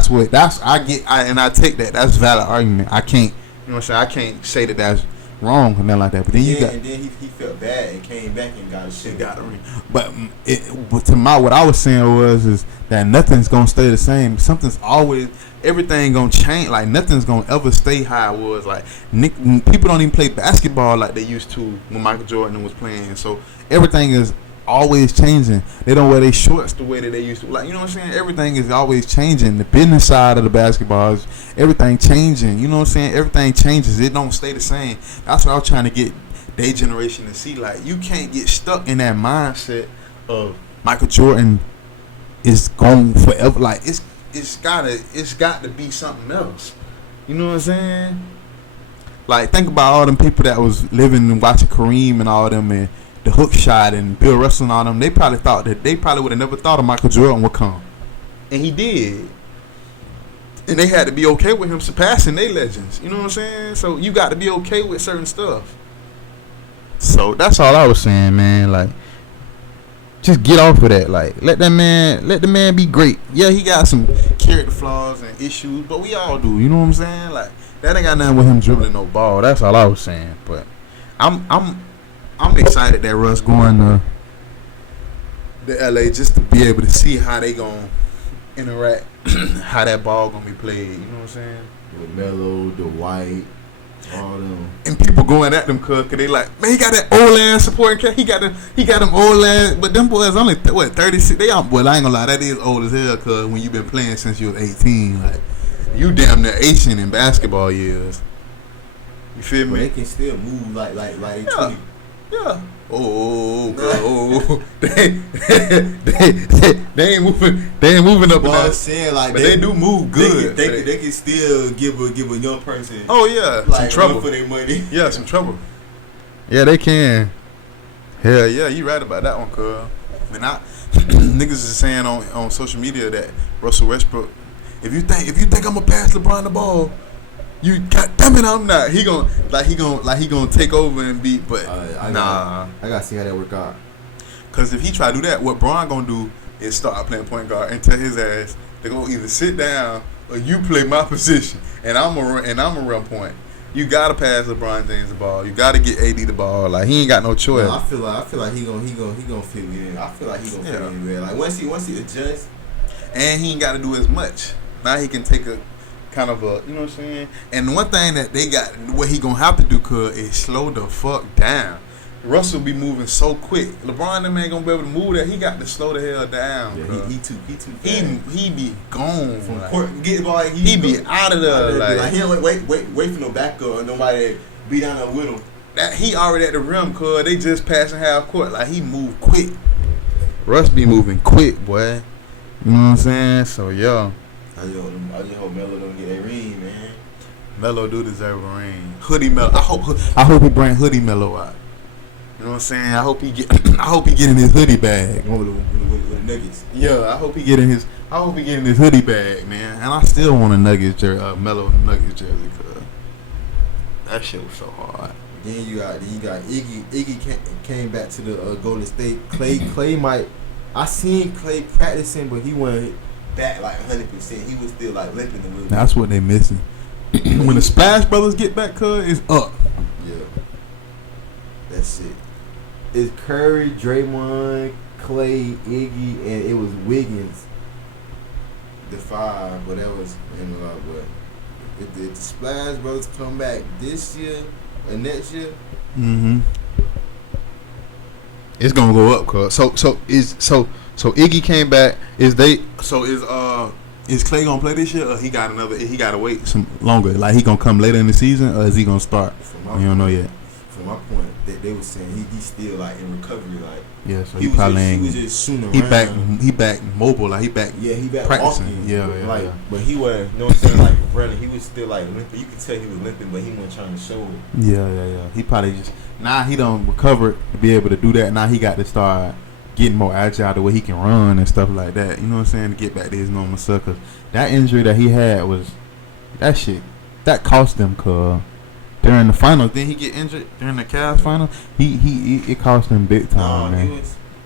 take that. That's a valid argument. I can't, you know what I'm saying? I can't say that that's wrong or nothing like that. But then and then he felt bad and came back and got shit. Got a ring. But what I was saying is that nothing's gonna stay the same. Everything gonna change. Like nothing's gonna ever stay how it was. Like people don't even play basketball like they used to when Michael Jordan was playing. So everything is always changing. They don't wear their shorts the way that they used to. Like, you know what I'm saying? Everything is always changing. The business side of the basketball is everything changing. You know what I'm saying? Everything changes. It don't stay the same. That's what I was trying to get their generation to see. Like, you can't get stuck in that mindset of Michael Jordan is gone forever. Like, it's got to be something else. You know what I'm saying? Like, think about all them people that was living and watching Kareem and all them and the hook shot and Bill Russell and all them. They probably would have never thought of Michael Jordan would come, and he did. And they had to be okay with him surpassing their legends. You know what I'm saying? So you got to be okay with certain stuff. So that's all I was saying, man. Like, just get off of that. Like, let the man be great. Yeah, he got some character flaws and issues, but we all do. You know what I'm saying? Like, that ain't got nothing with him dribbling no ball. That's all I was saying. But I'm excited that Russ going to LA just to be able to see how they gonna interact, how that ball gonna be played. You know what I'm saying? With Melo, the White, all them. And people going at them cause they like, man, he got that old ass supporting cat. He got them old ass, but them boys only 36. They all, boy, I ain't gonna lie, that is old as hell. Cause when you been playing since you was 18, like you damn near Asian in basketball years. You feel me? But they can still move like they tweet. Yeah. They ain't moving. They ain't moving up. Well, I'm saying like, but they do move good. They can still give a young person. Oh yeah, like, some trouble for their money. Yeah, some trouble. Yeah, they can. Hell yeah, you right about that one, cuz. I mean, niggas is saying on social media that Russell Westbrook, if you think I'm gonna pass LeBron the ball, you damn it, I'm not. He gonna take over and beat, but nah. I gotta see how that work out. Cause if he try to do that, what Bron gonna do is start playing point guard and tell his ass they're gonna either sit down or you play my position and I'm a run point. You gotta pass LeBron James the ball. You gotta get AD the ball. Like, he ain't got no choice. No, I feel like he gonna fit in. I feel like he gonna fit in there. Like once he adjusts, and he ain't got to do as much. Now he can take a kind of a, you know what I'm saying? And one thing that they got, what he gonna have to do, cuz, is slow the fuck down. Russell be moving so quick. LeBron, them ain't gonna be able to move that. He got to slow the hell down. Yeah, he too fast. He be gone from court. Get the ball. He be out of there. Like he don't wait for no backup or nobody be down there with him. That he already at the rim, cuz they just passing half court. Like, he move quick. Russ be moving quick, boy. You know what I'm saying? So yeah. I just hope Melo don't get that ring, man. Melo do deserve a ring. Hoodie Melo. I hope he bring Hoodie Melo out. You know what I'm saying? I hope he get in his hoodie bag. With the Nuggets. Yeah, I hope he get in his hoodie bag, man. And I still want a Nuggets jersey, Melo Nuggets jersey, cause that shit was so hard. Then you got Iggy. Iggy came back to the Golden State. Clay might. I seen Clay practicing, but he wasn't back like 100%. He was still like limping a little bit. That's what they missing. When the Splash Brothers get back, cuz it's up. Yeah, that's it. It's Curry, Draymond, Clay, Iggy, and it was Wiggins. The five, whatever was in a lot, but if the Splash Brothers come back this year or next year, it's gonna go up, cuz. So Iggy came back. Is Clay gonna play this year, or he gotta wait some longer? Like he gonna come later in the season, or is he gonna start? You don't know yet. From my point, they were saying he's still like in recovery, like yeah. So he probably ain't. He was just shooting around. He back mobile, like he back. Yeah, he back practicing. Walking. Yeah. But he was, you know what I'm saying, like running. He was still like limping. You could tell he was limping, but he wasn't trying to show it. Yeah. He probably just he don't recover to be able to do that. Now he got to start getting more agile the way he can run and stuff like that. You know what I'm saying? To get back to his normal stuff. Cause that injury that he had was that shit that cost him. Cause during the finals, didn't he get injured during the Cavs final? It cost him big time, man.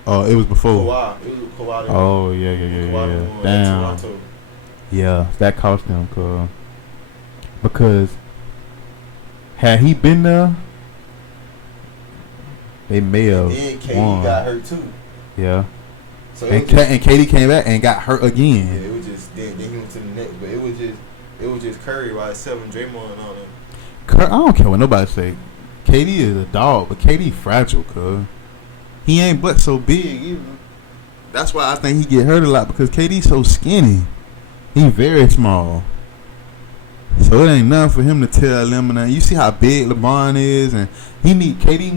It was before. Kawhi. It was Kawhi. Oh yeah. Damn. Yeah, that cost him, cause because had he been there, they may have and KD won. got hurt too. Yeah. So and KD came back and got hurt again. Yeah, it was just then he went to the next, but it was just Curry by 7, Draymond and all that. I don't care what nobody say. KD is a dog, but KD fragile, cuz he ain't but so big either. That's why I think he get hurt a lot because KD's so skinny. He very small. So it ain't nothing for him to tell them. And you see how big LeBron is, and I think KD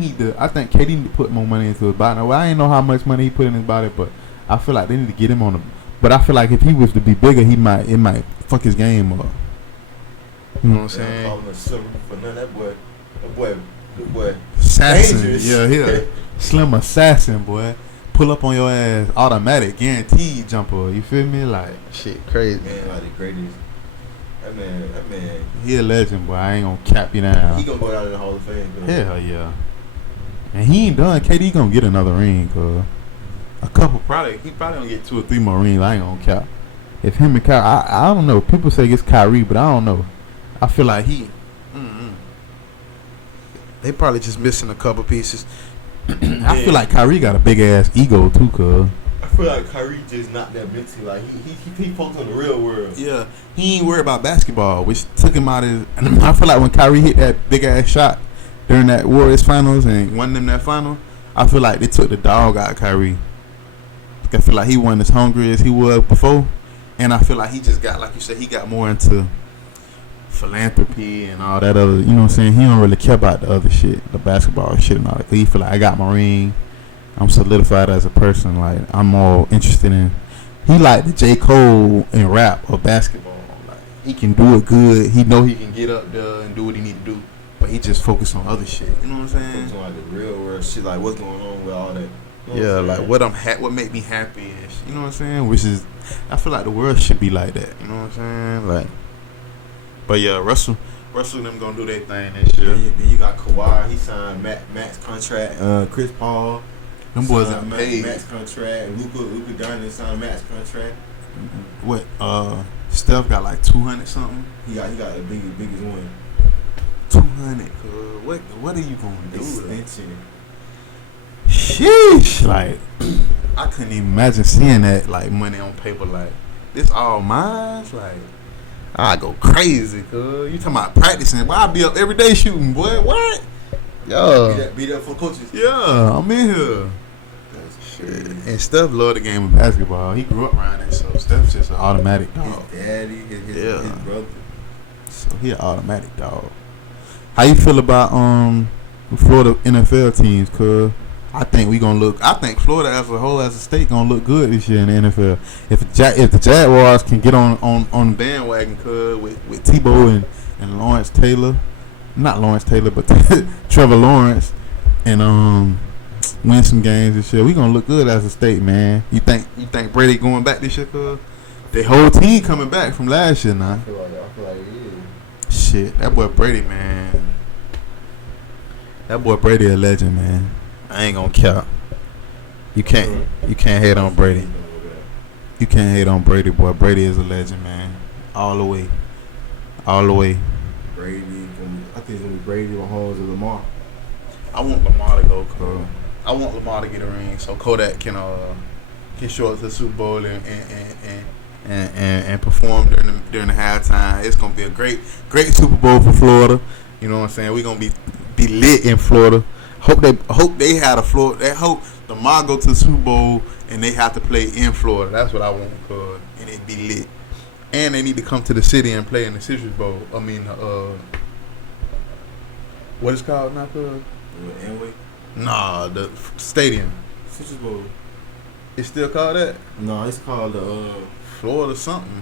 need to put more money into his body. Now, I ain't know how much money he put in his body, but I feel like they need to get him on the. But I feel like if he was to be bigger, it might fuck his game up. You know what I'm saying? Calling him silver for none. That boy, assassin. Dangerous. Yeah, slim assassin, boy. Pull up on your ass, automatic, guaranteed jumper. You feel me? Like shit, crazy. Man, like the greatest. That man. He a legend, boy. I ain't gonna cap you down. He gonna go out in the Hall of Fame. Bro. Hell yeah. And he ain't done. KD gonna get another ring, cuz. He probably gonna get 2 or 3 more rings. I ain't gonna cap. If him and Kyrie, I don't know. People say it's Kyrie, but I don't know. I feel like they probably just missing a couple pieces. I feel like Kyrie got a big ass ego too, cuz. I feel like Kyrie just not that mentally. Like he focused on the real world. Yeah, he ain't worried about basketball, which took him out of. I feel like when Kyrie hit that big ass shot during that Warriors finals and won them that final, I feel like they took the dog out of Kyrie. I feel like he wasn't as hungry as he was before, and I feel like he just got, like you said, he got more into philanthropy and all that other, you know what I'm saying? He don't really care about the other shit, the basketball shit and all that. He feel like I got my ring, I'm solidified as a person. Like I'm more interested in. He like the J. Cole in rap or basketball. Like he can do it good. He know he can get up there and do what he need to do, but he just focus on other shit. You know what I'm saying? Focus on like the real world shit, like what's going on with all that. You know like what make me happy and shit, you know what I'm saying? Which is, I feel like the world should be like that. You know what I'm saying? Like. But yeah, Russell and them gonna do their thing this year. Then you got Kawhi. He signed Max contract. Chris Paul. Them boys are paid. Max contract. Luka Doncic signed Max contract. What? Steph got like 200 something. He got the biggest one. 200. What are you gonna do? Extension. Sheesh. Like I couldn't even imagine seeing that like money on paper. Like this all mine. Like. I go crazy, cuz. You talking about practicing. Boy, I be up every day shooting, boy. What? Yo. Be there for coaches. Yeah, I'm in here. That's shit. And Steph love the game of basketball. He grew up around it, so Steph's just an automatic dog. His daddy, his brother. So he an automatic dog. How you feel about Florida NFL teams, cuz? I think I think Florida as a whole, as a state, gonna look good this year in the NFL. If the Jaguars can get on the bandwagon, with Tebow and Lawrence Taylor, not Lawrence Taylor, but Trevor Lawrence, and win some games this year, we gonna look good as a state, man. You think Brady going back this year, cuz? The whole team coming back from last year now. I feel like it is. Shit, that boy Brady, man. That boy Brady a legend, man. I ain't gonna count. You can't hate on Brady. You can't hate on Brady, boy. Brady is a legend, man. All the way. Brady, I think it's gonna be Brady, Mahomes, and Lamar. I want Lamar to go, cuz. I want Lamar to get a ring so Kodak can show up to the Super Bowl and perform during the halftime. It's gonna be a great Super Bowl for Florida. You know what I'm saying? We're gonna be lit in Florida. Hope they had a Florida. They hope Lamar go to the Super Bowl and they have to play in Florida. That's what I want, cuz, and it be lit. And they need to come to the city and play in the Citrus Bowl. I mean, what is it called now, cuz? Anyway. Nah, the stadium. Citrus Bowl. It's still called that? No, it's called Florida something.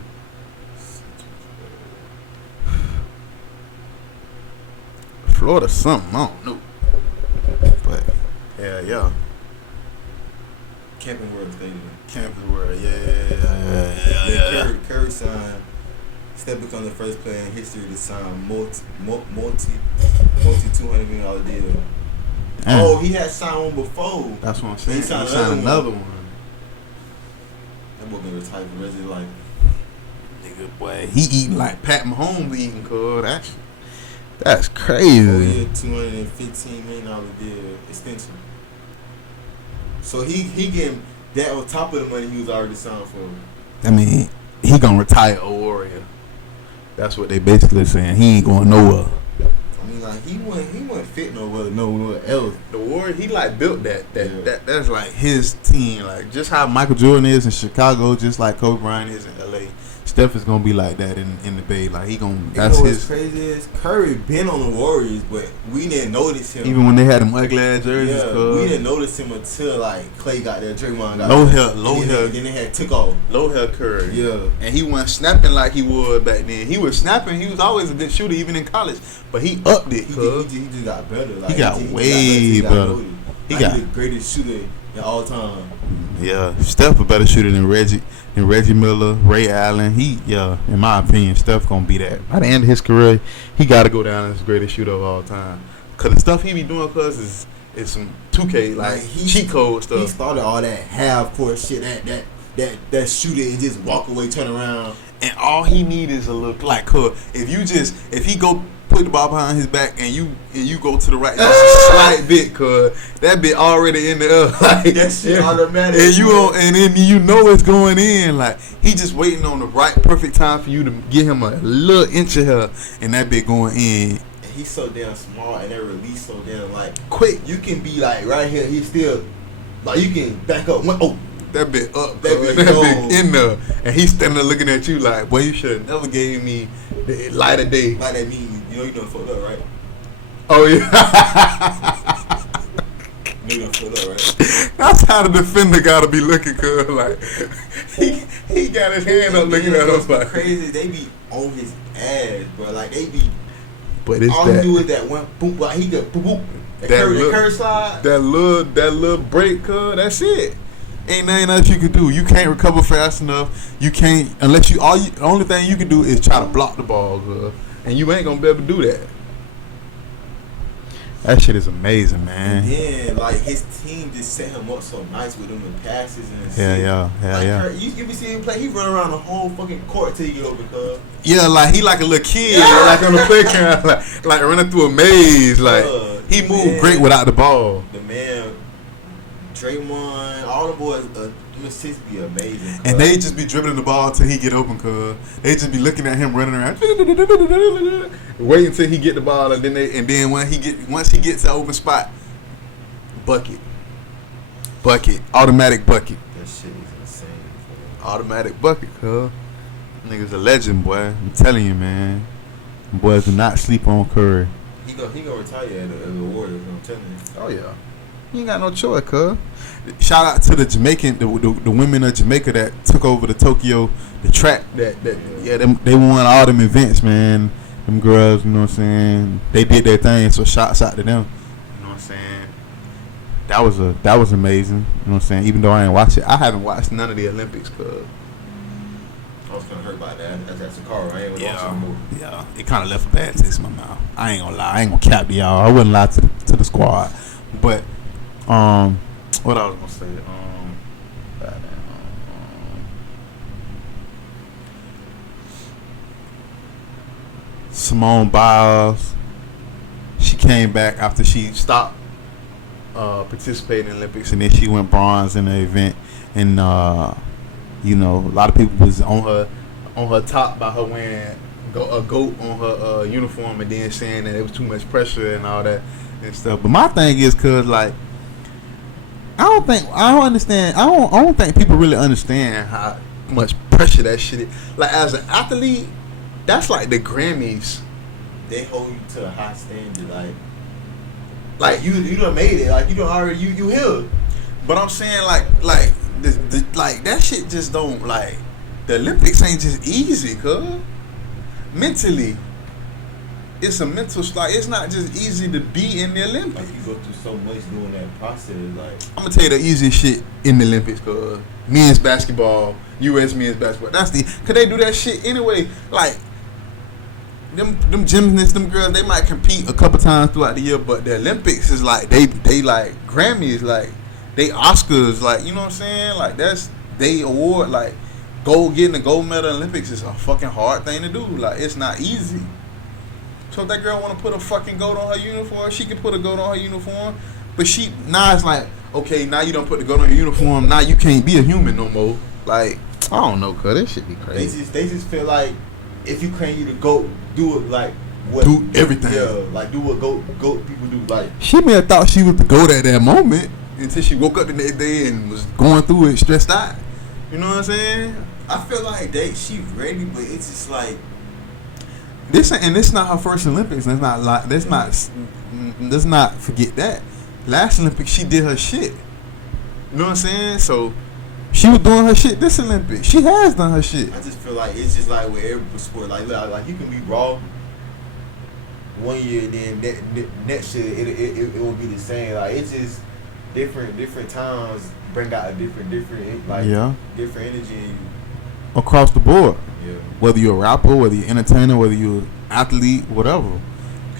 Florida something, I don't know. But yeah. Camping World Stadium. Camping World, yeah. Curry signed. Steph become the first player in history to sign multi $200 million deal. Oh, he had signed one before. That's what I'm saying. He signed another one. That boy gonna retire for the rest of his life. Nigga, boy, he eating like Pat Mahomes eating, cuz. That's crazy. $4 $215 million deal extension. So he getting that on top of the money he was already signed for. I mean, he gonna retire a Warrior. That's what they basically saying. He ain't going nowhere. I mean, like he wasn't fit nowhere else. The Warrior, he like built that's like his team. Like just how Michael Jordan is in Chicago, just like Kobe Bryant is in LA. Steph is gonna be like that in the Bay. Like he gonna. That's what's crazy is Curry been on the Warriors, but we didn't notice him. Even when they had them ugly ass jerseys, we didn't notice him until like Clay got there, Draymond got low there. hair. Then they had took off. Low hair Curry. Yeah, and he wasn't snapping like he was back then. He was snapping. He was always a good shooter, even in college. But he upped it. He just got better. Like, he got way better. He got the greatest shooter in all time. Yeah, Steph a better shooter than Reggie Miller, Ray Allen. In my opinion, Steph gonna be that. By the end of his career, he gotta go down as the greatest shooter of all time. Cause the stuff he be doing, is some 2K like cheat code stuff. He started all that half court shit, that shooter and just walk away, turn around, and all he need is a look like. If he go put the ball behind his back and you go to the right, that's a slight bit, that bit already in the air, like that shit automatic. And then you know it's going in, like he just waiting on the right perfect time for you to get him a little inch of hair, and that bit going in. And he's so damn small, and that release so damn like quick. You can be like right here, he's still like you can back up. That bit up, that bit in there, and he's standing there looking at you like, boy, you should have never gave me the light of day. Like that means you done fucked up, right? Oh yeah. You done fucked up, right? That's how the defender gotta be looking, like he got his hand up looking at us like crazy. They be on his ass, bro. Like they be. But it's all he do is that one boom, like he got boom, boom. That curve slide. That little break, that's it. Ain't nothing else you can do. You can't recover fast enough. You can't unless the only thing you can do is try to block the ball, and you ain't gonna be able to do that. That shit is amazing, man. And then like his team just set him up so nice with them and passes and yeah. You be seeing him play, he run around the whole fucking court till you get over, Yeah, like he like a little kid, like on the playground, like running through a maze. Like he moved great without the ball. The man, Draymond, all the boys, assists be amazing. And they just be dribbling the ball until he get open, they just be looking at him running around, wait until he get the ball, and then once he gets an open spot, bucket, automatic bucket. That shit is insane. Automatic bucket, nigga's a legend, boy. I'm telling you, man. Boys do not sleep on Curry. He gonna retire as a Warrior. I'm telling you. Oh yeah. You ain't got no choice, cuz. Shout out to the Jamaican, the women of Jamaica that took over the Tokyo, the track they won all them events, man. Them girls, you know what I'm saying? They did their thing, so shouts out to them. You know what I'm saying? That was amazing. You know what I'm saying? Even though I ain't watch it, I haven't watched none of the Olympics, cuz. I was gonna hurt about that. That's a car. I ain't gonna watch it anymore. Yeah, it kind of left a bad taste in my mouth. I ain't gonna lie. I ain't gonna cap to y'all. I wouldn't lie to the squad, but what I was gonna say, Simone Biles, she came back after she stopped participating in the Olympics, and then she went bronze in the event, and you know, a lot of people was on her top by her wearing a goat on her uniform, and then saying that it was too much pressure and all that and stuff. But my thing is, cause like, I don't think people really understand how much pressure that shit is. Like, as an athlete, that's like the Grammys. They hold you to a high standard, like you done made it, like you done already you here. But I'm saying like that shit just don't, like, the Olympics ain't just easy, cuz. Mentally, it's a mental, like, it's not just easy to be in the Olympics. Like, you go through so much doing that process. Like, I'm gonna tell you the easiest shit in the Olympics, cuz men's basketball, U.S. men's basketball. Cause they do that shit anyway. Like, them gymnasts, them girls, they might compete a couple times throughout the year, but the Olympics is like they like Grammys, like they Oscars, like, you know what I'm saying? Like, that's they award, like getting a gold medal in the Olympics is a fucking hard thing to do. Like, it's not easy. So if that girl want to put a fucking goat on her uniform, she can put a goat on her uniform. But now it's like, okay, now you don't put the goat on your uniform, now you can't be a human no more. Like, I don't know, cuz that shit be crazy. They just feel like if you claim you the goat, do it like what, do everything. Yeah, like do what goat people do. Like, she may have thought she was the goat at that moment until she woke up the next day and was going through it stressed out. You know what I'm saying? I feel like she ready, but it's just like this not her first Olympics. Let's not forget that. Last Olympics she did her shit. You know what I'm saying? So she was doing her shit this Olympics. She has done her shit. I just feel like it's just like with every sport. Like you can be raw one year, then next year it will be the same. Like, it's just different times bring out a different energy in you. Across the board. Yeah. Whether you're a rapper, whether you're an entertainer, whether you're an athlete, whatever.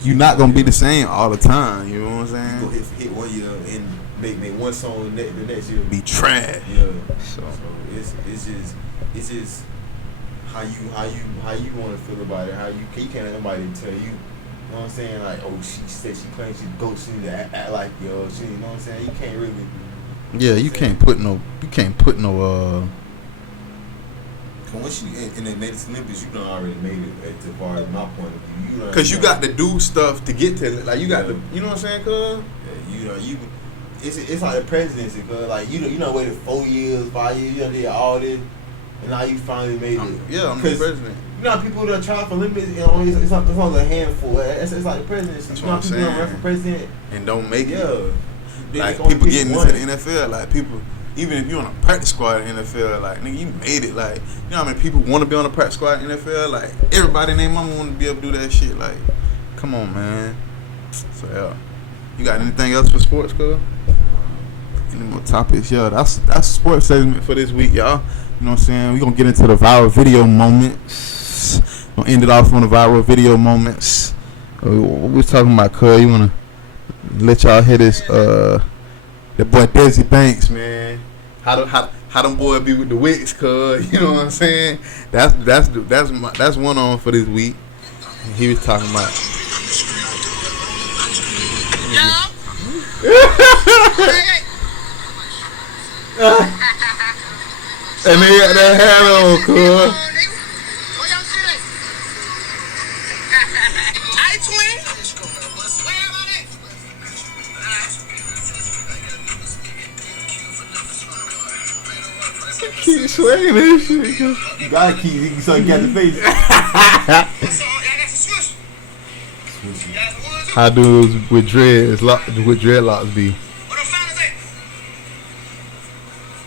You're not gonna be the same all the time. You know what I'm saying? You go hit 1 year and make one song the next year be trash. Yeah. So it's just how you want to feel about it. How you can't let nobody tell you. You know what I'm saying? Like, oh, she said she claims she's goat. She need to act like yo. She, you know what I'm saying? You can't really. Yeah, you can't put no. Once you in the latest Olympics, you done already made it. As far as my point of view, because you got to do stuff to get to it. Like, you got to, you know what I'm saying, cuz? Yeah, it's like the presidency, cuz like you waited 4 years, 5 years, you done did all this, and now you finally made it. I'm the president. You know how people that try for Olympics, you know, it's only a handful. It's like the presidency. That's you know how people that run for president and don't make it. Yeah. Like, people getting into the NFL, like people. Even if you're on a practice squad in the NFL, like, nigga, you made it. Like, you know how many people want to be on a practice squad in the NFL? Like, everybody and their mama want to be able to do that shit. Like, come on, man. So, yeah. You got anything else for sports, cuz? Any more topics? Yeah, that's sports segment for this week, y'all. You know what I'm saying? We're going to get into the viral video moments. We're going to end it off on the viral video moments. What we talking about, cuz? You want to let y'all hear this, the boy Desi Banks, man. How them boy be with the wicks, cuz, you know what I'm saying? That's one on for this week. He was talking about. And they got that hat on, cuz. Keep swaying this shit. You gotta keep so you got the face. How dudes with dreadlocks be?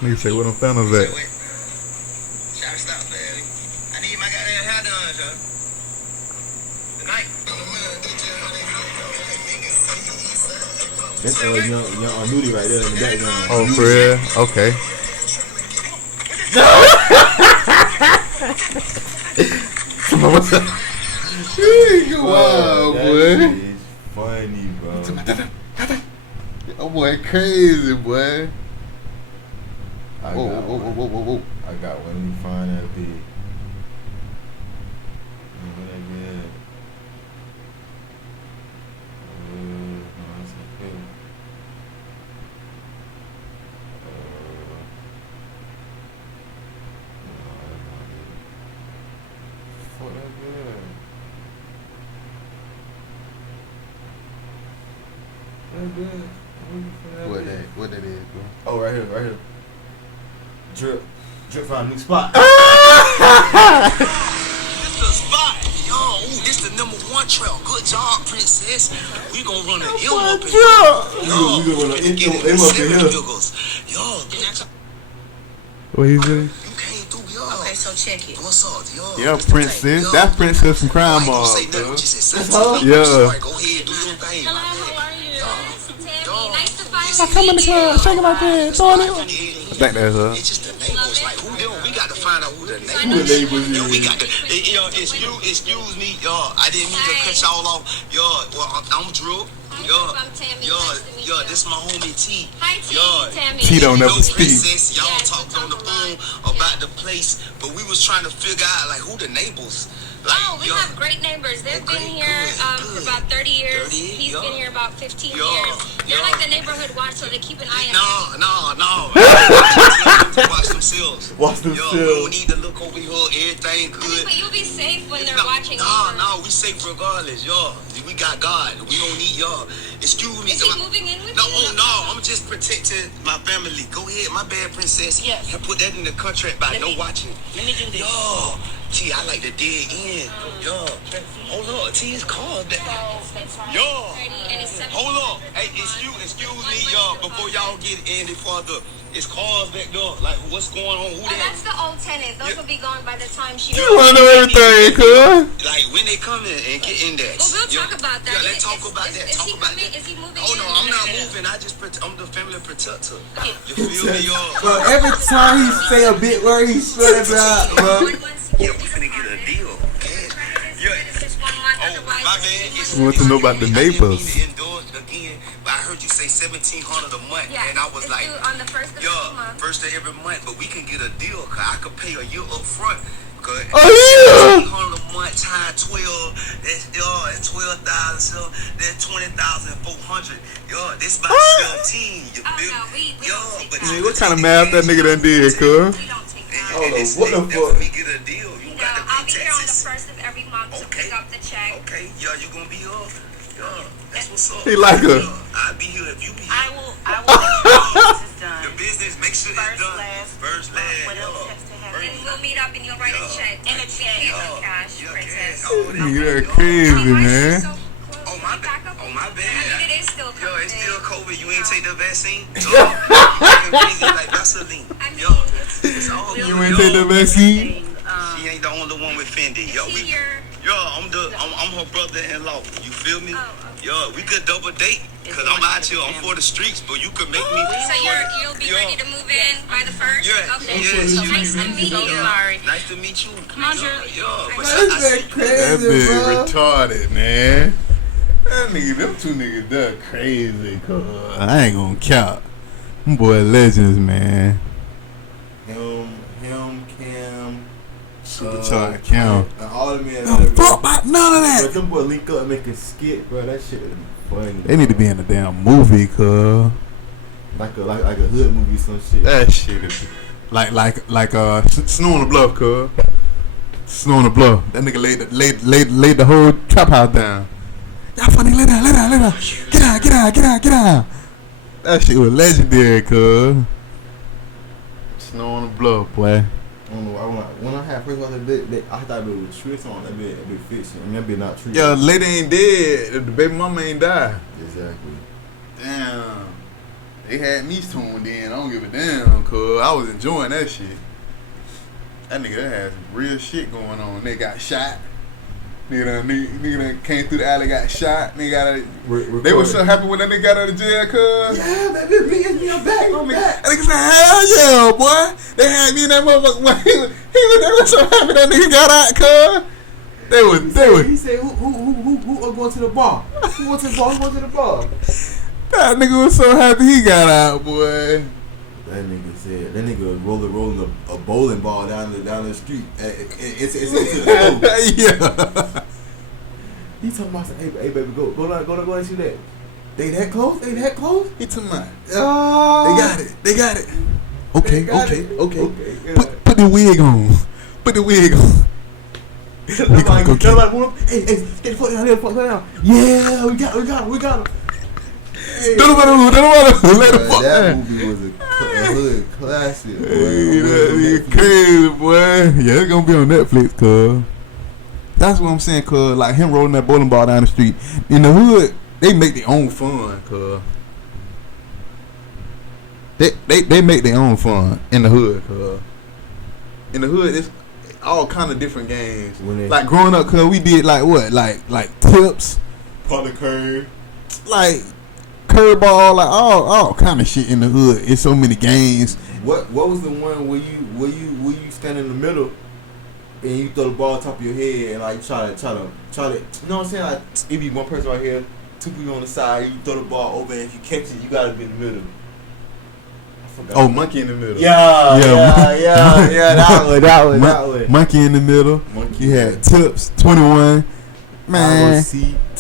Nigga say, what them Thanos at? Stop, man. I need my goddamn hair done, sir. Tonight. That's young Nudie right there in the background. Oh, for real? Okay. Wow, that boy. shit is funny, bro. Oh, boy, crazy, boy. I Whoa, got whoa, one. whoa, whoa, whoa. I got one. Let me find that big. What that good? No, that's okay. No, that's not it. Fuck that good. That good. What that is, bro? Oh, right here. Drip found a new spot. This the spot. Yo, ooh, this the #1 trail. Good job, princess. We gonna run an M up in here. Yo, We gonna run an get M up in here. Yo, What he say? you came through, yo. Okay, so check it. What's up, yo? Yeah, Princess. That's Princess from Crime Mob, Say nothing. bro. You just said That's something. her? Yeah. All right, go ahead, do your thing. Hello, how are you? Tammy, Yo. nice to find This you. I come in the club, shaking my head, throwing it. I think that's her. It's just the neighbors. Like, who them? We got to find out who the I neighbors know is. that. Yo, we got to. Yo, excuse me. Yo, I didn't mean to cut y'all off. Yo, well, I'm Drew. Hi, Yo, I'm Tammy. yo, Nice to meet yo, you. this my homie T. Hi, T. Yo, Tammy. T don't you never know, speak. princess, y'all Yes, talked we on the talk a phone lot. about Yeah. the place, but we was trying to figure out like who the neighbors. Like, Oh, we yo, have great neighbors. They've Great, been here good, for good. about 30 years. 30, He's yeah. been here about 15 Yeah, years. They're yeah. like the neighborhood watch, so they keep an eye on No. Watch themselves. Watch Yo, we themselves. don't need to look over here. Everything you. good. But you'll be safe when they're No, watching you. No, we safe regardless, y'all. We got God. We don't need y'all. Excuse me. Is he moving in with No, you? oh no, I'm just protecting my family. Go ahead, my bad, princess. Yes. You put that in the contract by no watching. Let me do this. Yo, T, I like to dig in. Yo, hold on, T, it's called that. Yo, And it's 7. hold on. Hey, excuse me, y'all. Before y'all get any further, it's cars back there. Like, what's going on? Who Oh, that? that's the old tenant. Those Yeah. will be gone by the time she. You wanna know everything, cuz? Like when they come in and get indexed. Well, we'll talk about that. Yeah, let's talk about that. Is Talk he about coming? that. Is he moving? Oh no, in? I'm not moving. I'm the family protector. You feel me, y'all? Bro, every time he say a bit word, he swear it out, bro. Yeah, we finna get a deal. Yeah. Oh, my man. We want to know about the neighbors. I didn't mean to endorse again, but I heard you say $1,700 a month, Yeah, and I was it's like, due on the first of every yeah, month. first of every month, but we can get a deal, cause I could pay a year up front. Cause Oh, yeah. $1,700 a month times 12, that's 12,000, so that's 20,400. Yo, this about 17. You Oh, feel no, me? we Yo, don't take but that. you What kind of math that nigga done did, cuz? We don't take that. Hold on, It's- what the that's fuck? when we get a deal. You No, got to I'll pay be here on the taxes. first of every month to Okay. pick up the check. Okay, yeah, you gonna be here? Yeah, that's what's up. He like her. Yeah, I'll be here if you be here. I will make sure this is done. The business, make sure it's First, done. last, First, last. what else yeah. has to happen? And we'll meet up and you'll write a check. And a check. You can't do cash, Yeah, princess. cash. Oh, You're crazy, Why is she man. so close? Oh, my We back up. bad. Oh, my bad. I mean, it is still Yo, COVID. it's still COVID. You ain't take the vaccine? Yo, you acting crazy like Vaseline. I mean, Yo, it's all good. You ain't take the vaccine? She ain't the only one with Fendi. Yo, is we, he your... yo, I'm her brother-in-law. You feel me? Oh, okay. Yo, we could double date. Cause I'm out here, I'm for the streets, but you could make me. So you'll be Yo. ready to move in by the first? Yeah, Okay. yes, So you- nice to meet you. Sorry. Nice to meet you. Come on, Drew. Yo, but That's I that see you. That crazy, bitch bro. retarded, man. That nigga, them two niggas done crazy, cuz. I ain't gonna count. Them boy legends, man. Him, Cam, Retarded count. and all the men. Don't fuck about none of But that. them boys link up and make a skit, bro. That shit is funny. They need to be in a damn movie, cuz. like a hood movie, some shit. That shit is like Snow on the Bluff, cuz. Snow on the Bluff. That nigga laid the whole trap house down. Y'all funny, lay down. Get out. That shit was legendary, cuz. Snow on the Bluff, boy. I don't know. When I had first watched that bit, I thought it was tricks on that bit fiction. I mean, that bit not true. Yeah, the lady ain't dead. The baby mama ain't died. Exactly. Damn. They had me tuned in. I don't give a damn, cuz I was enjoying that shit. That nigga that had some real shit going on. They got shot. Nigga done came through the alley, got shot. Nigga got they were so happy when that nigga got out of jail, cuz. Yeah, that bitch me, I'm back. That nigga said, hell yeah, boy. They had me in that motherfucker. They was so happy that nigga got out, cuz. He said, who are going to the bar? Who went to the bar? Who went to the bar? That nigga was so happy he got out, boy. That nigga said that nigga was rolling a bowling ball down the street. It's into the Yeah. He talking about, hey baby, go and see that. They that close? He talking about, Oh, they got it. Okay. Yeah. Put the wig on. They're like, hey, get the fuck down here, fuck down. Yeah, we got him. Hey. Let the fuck That down. movie was a hood classic, boy. Hey, that crazy, boy. Yeah, it's gonna be on Netflix, cuz. That's what I'm saying, cuz. Like him rolling that bowling ball down the street. In the hood, they make their own fun, cuz. They make their own fun in the hood, cuz. In the hood, it's all kind of different games. Like growing up, cuz we did like what? Like tips. Pull the curve. Like curveball, like all kind of shit in the hood. It's so many games. What was the one where you stand in the middle and you throw the ball on top of your head and like try to you know what I'm saying? Like it be one person right here, two people on the side, you throw the ball over and if you catch it, you gotta be in the middle. I forgot. Oh, monkey in the middle. Yeah, that one. Monkey in the middle. You had tips, 21. Man,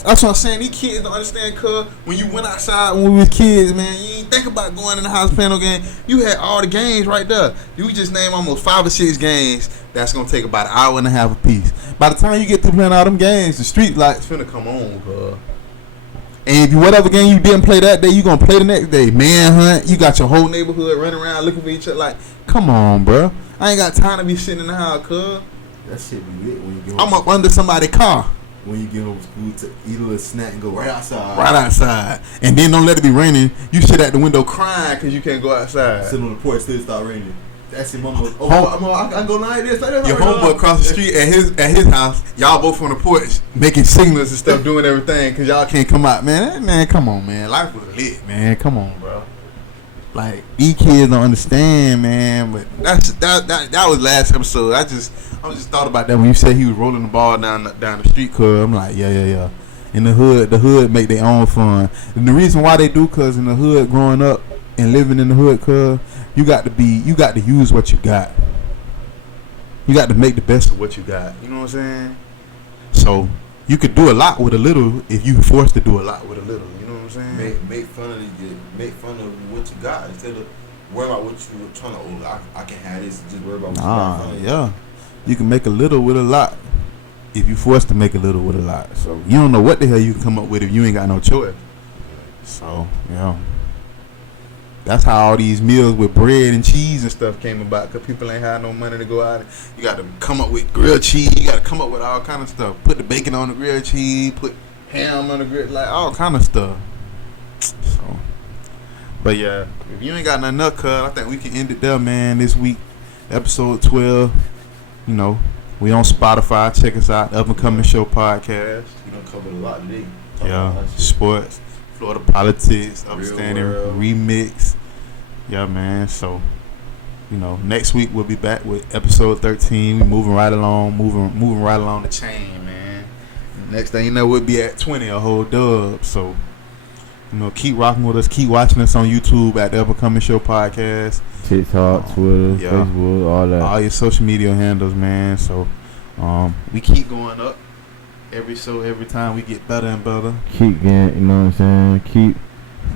that's what I'm saying. These kids don't understand, cuz when you went outside when we was kids, man, you ain't think about going in the house playing no game. You had all the games right there. You just named almost 5 or 6 games that's gonna take about an hour and a half a piece. By the time you get through playing all them games, the street lights finna come on, cuz. And if you whatever game you didn't play that day, you gonna play the next day. Manhunt, you got your whole neighborhood running around looking for each other. Like, come on, bro. I ain't got time to be sitting in the house, cuz. That shit be lit when you get I'm up under somebody's car. When you get home from school to eat a little snack and go right outside. Right outside. And then don't let it be raining. You sit at the window crying because you can't go outside. Sit on the porch till it start raining. That's it, mama. I go like this. Your homeboy across the street at his house, y'all both on the porch making signals and stuff, doing everything because y'all can't come out. Man, come on, man. Life was lit, man. Come on, bro. Like, these kids don't understand, man. But that was last episode. I just thought about that when you said he was rolling the ball down the street, cuz I'm like, yeah. In the hood make their own fun. And the reason why they do, cuz in the hood, growing up and living in the hood, cuz you got to use what you got. You got to make the best of what you got. You know what I'm saying? So you could do a lot with a little if you forced to do a lot with a little. You know what I'm saying? Make fun of what you got instead of worry about what you were trying to. Oh, I can have this. Just worry about what you got. Yeah. You can make a little with a lot if you forced to make a little with a lot. So you don't know what the hell you can come up with if you ain't got no choice. So, yeah. That's how all these meals with bread and cheese and stuff came about, because people ain't had no money to go out. You got to come up with grilled cheese. You got to come up with all kind of stuff. Put the bacon on the grilled cheese. Put ham on the grill. Like, all kind of stuff. So, but yeah, if you ain't got nothing up, cuz, I think we can end it there, man, this week. Episode 12. You know, we on Spotify. Check us out. Up and Coming Show podcast. We done covered a lot today. Yeah, sports, Florida politics, upstanding remix. Yeah, man. So, you know, next week we'll be back with episode 13. We moving right along, moving right along the chain, man. Next thing you know, we'll be at 20, a whole dub. So, you know, keep rocking with us. Keep watching us on YouTube at the Up and Coming Show podcast. TikTok, Twitter, Facebook, all that. All your social media handles, man. So, we keep going up. Every time we get better and better. Keep getting, you know what I'm saying?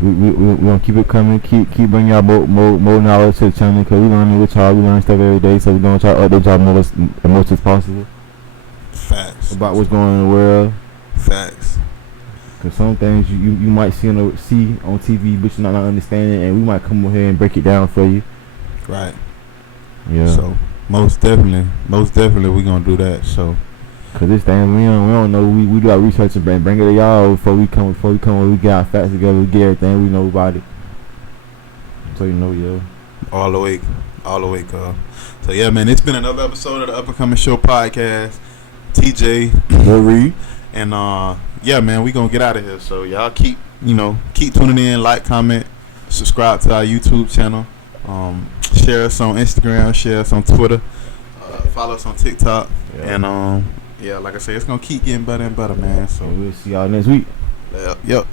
We gonna keep it coming. Keep bringing y'all more knowledge to the channel, because we learning with y'all. We learn stuff every day, so we gonna try to update y'all as much as possible. Facts. About what's going on in the world. Facts. Cause some things you might see on TV, but you're not understanding, and we might come over here and break it down for you. Right. Yeah. So most definitely, we gonna do that. So. Cause this thing we don't know. We do our research and bring it to y'all before we come. We get our facts together. We get everything we know about it. So you know, yeah. All the way, cuz. So yeah, man, it's been another episode of the Up and Coming Show podcast. TJ, Reed. and yeah, man, we gonna get out of here. So y'all keep tuning in, like, comment, subscribe to our YouTube channel, share us on Instagram, share us on Twitter, follow us on TikTok, and yeah, like I said, it's gonna keep getting better and better, man. So we'll see y'all next week. Yep.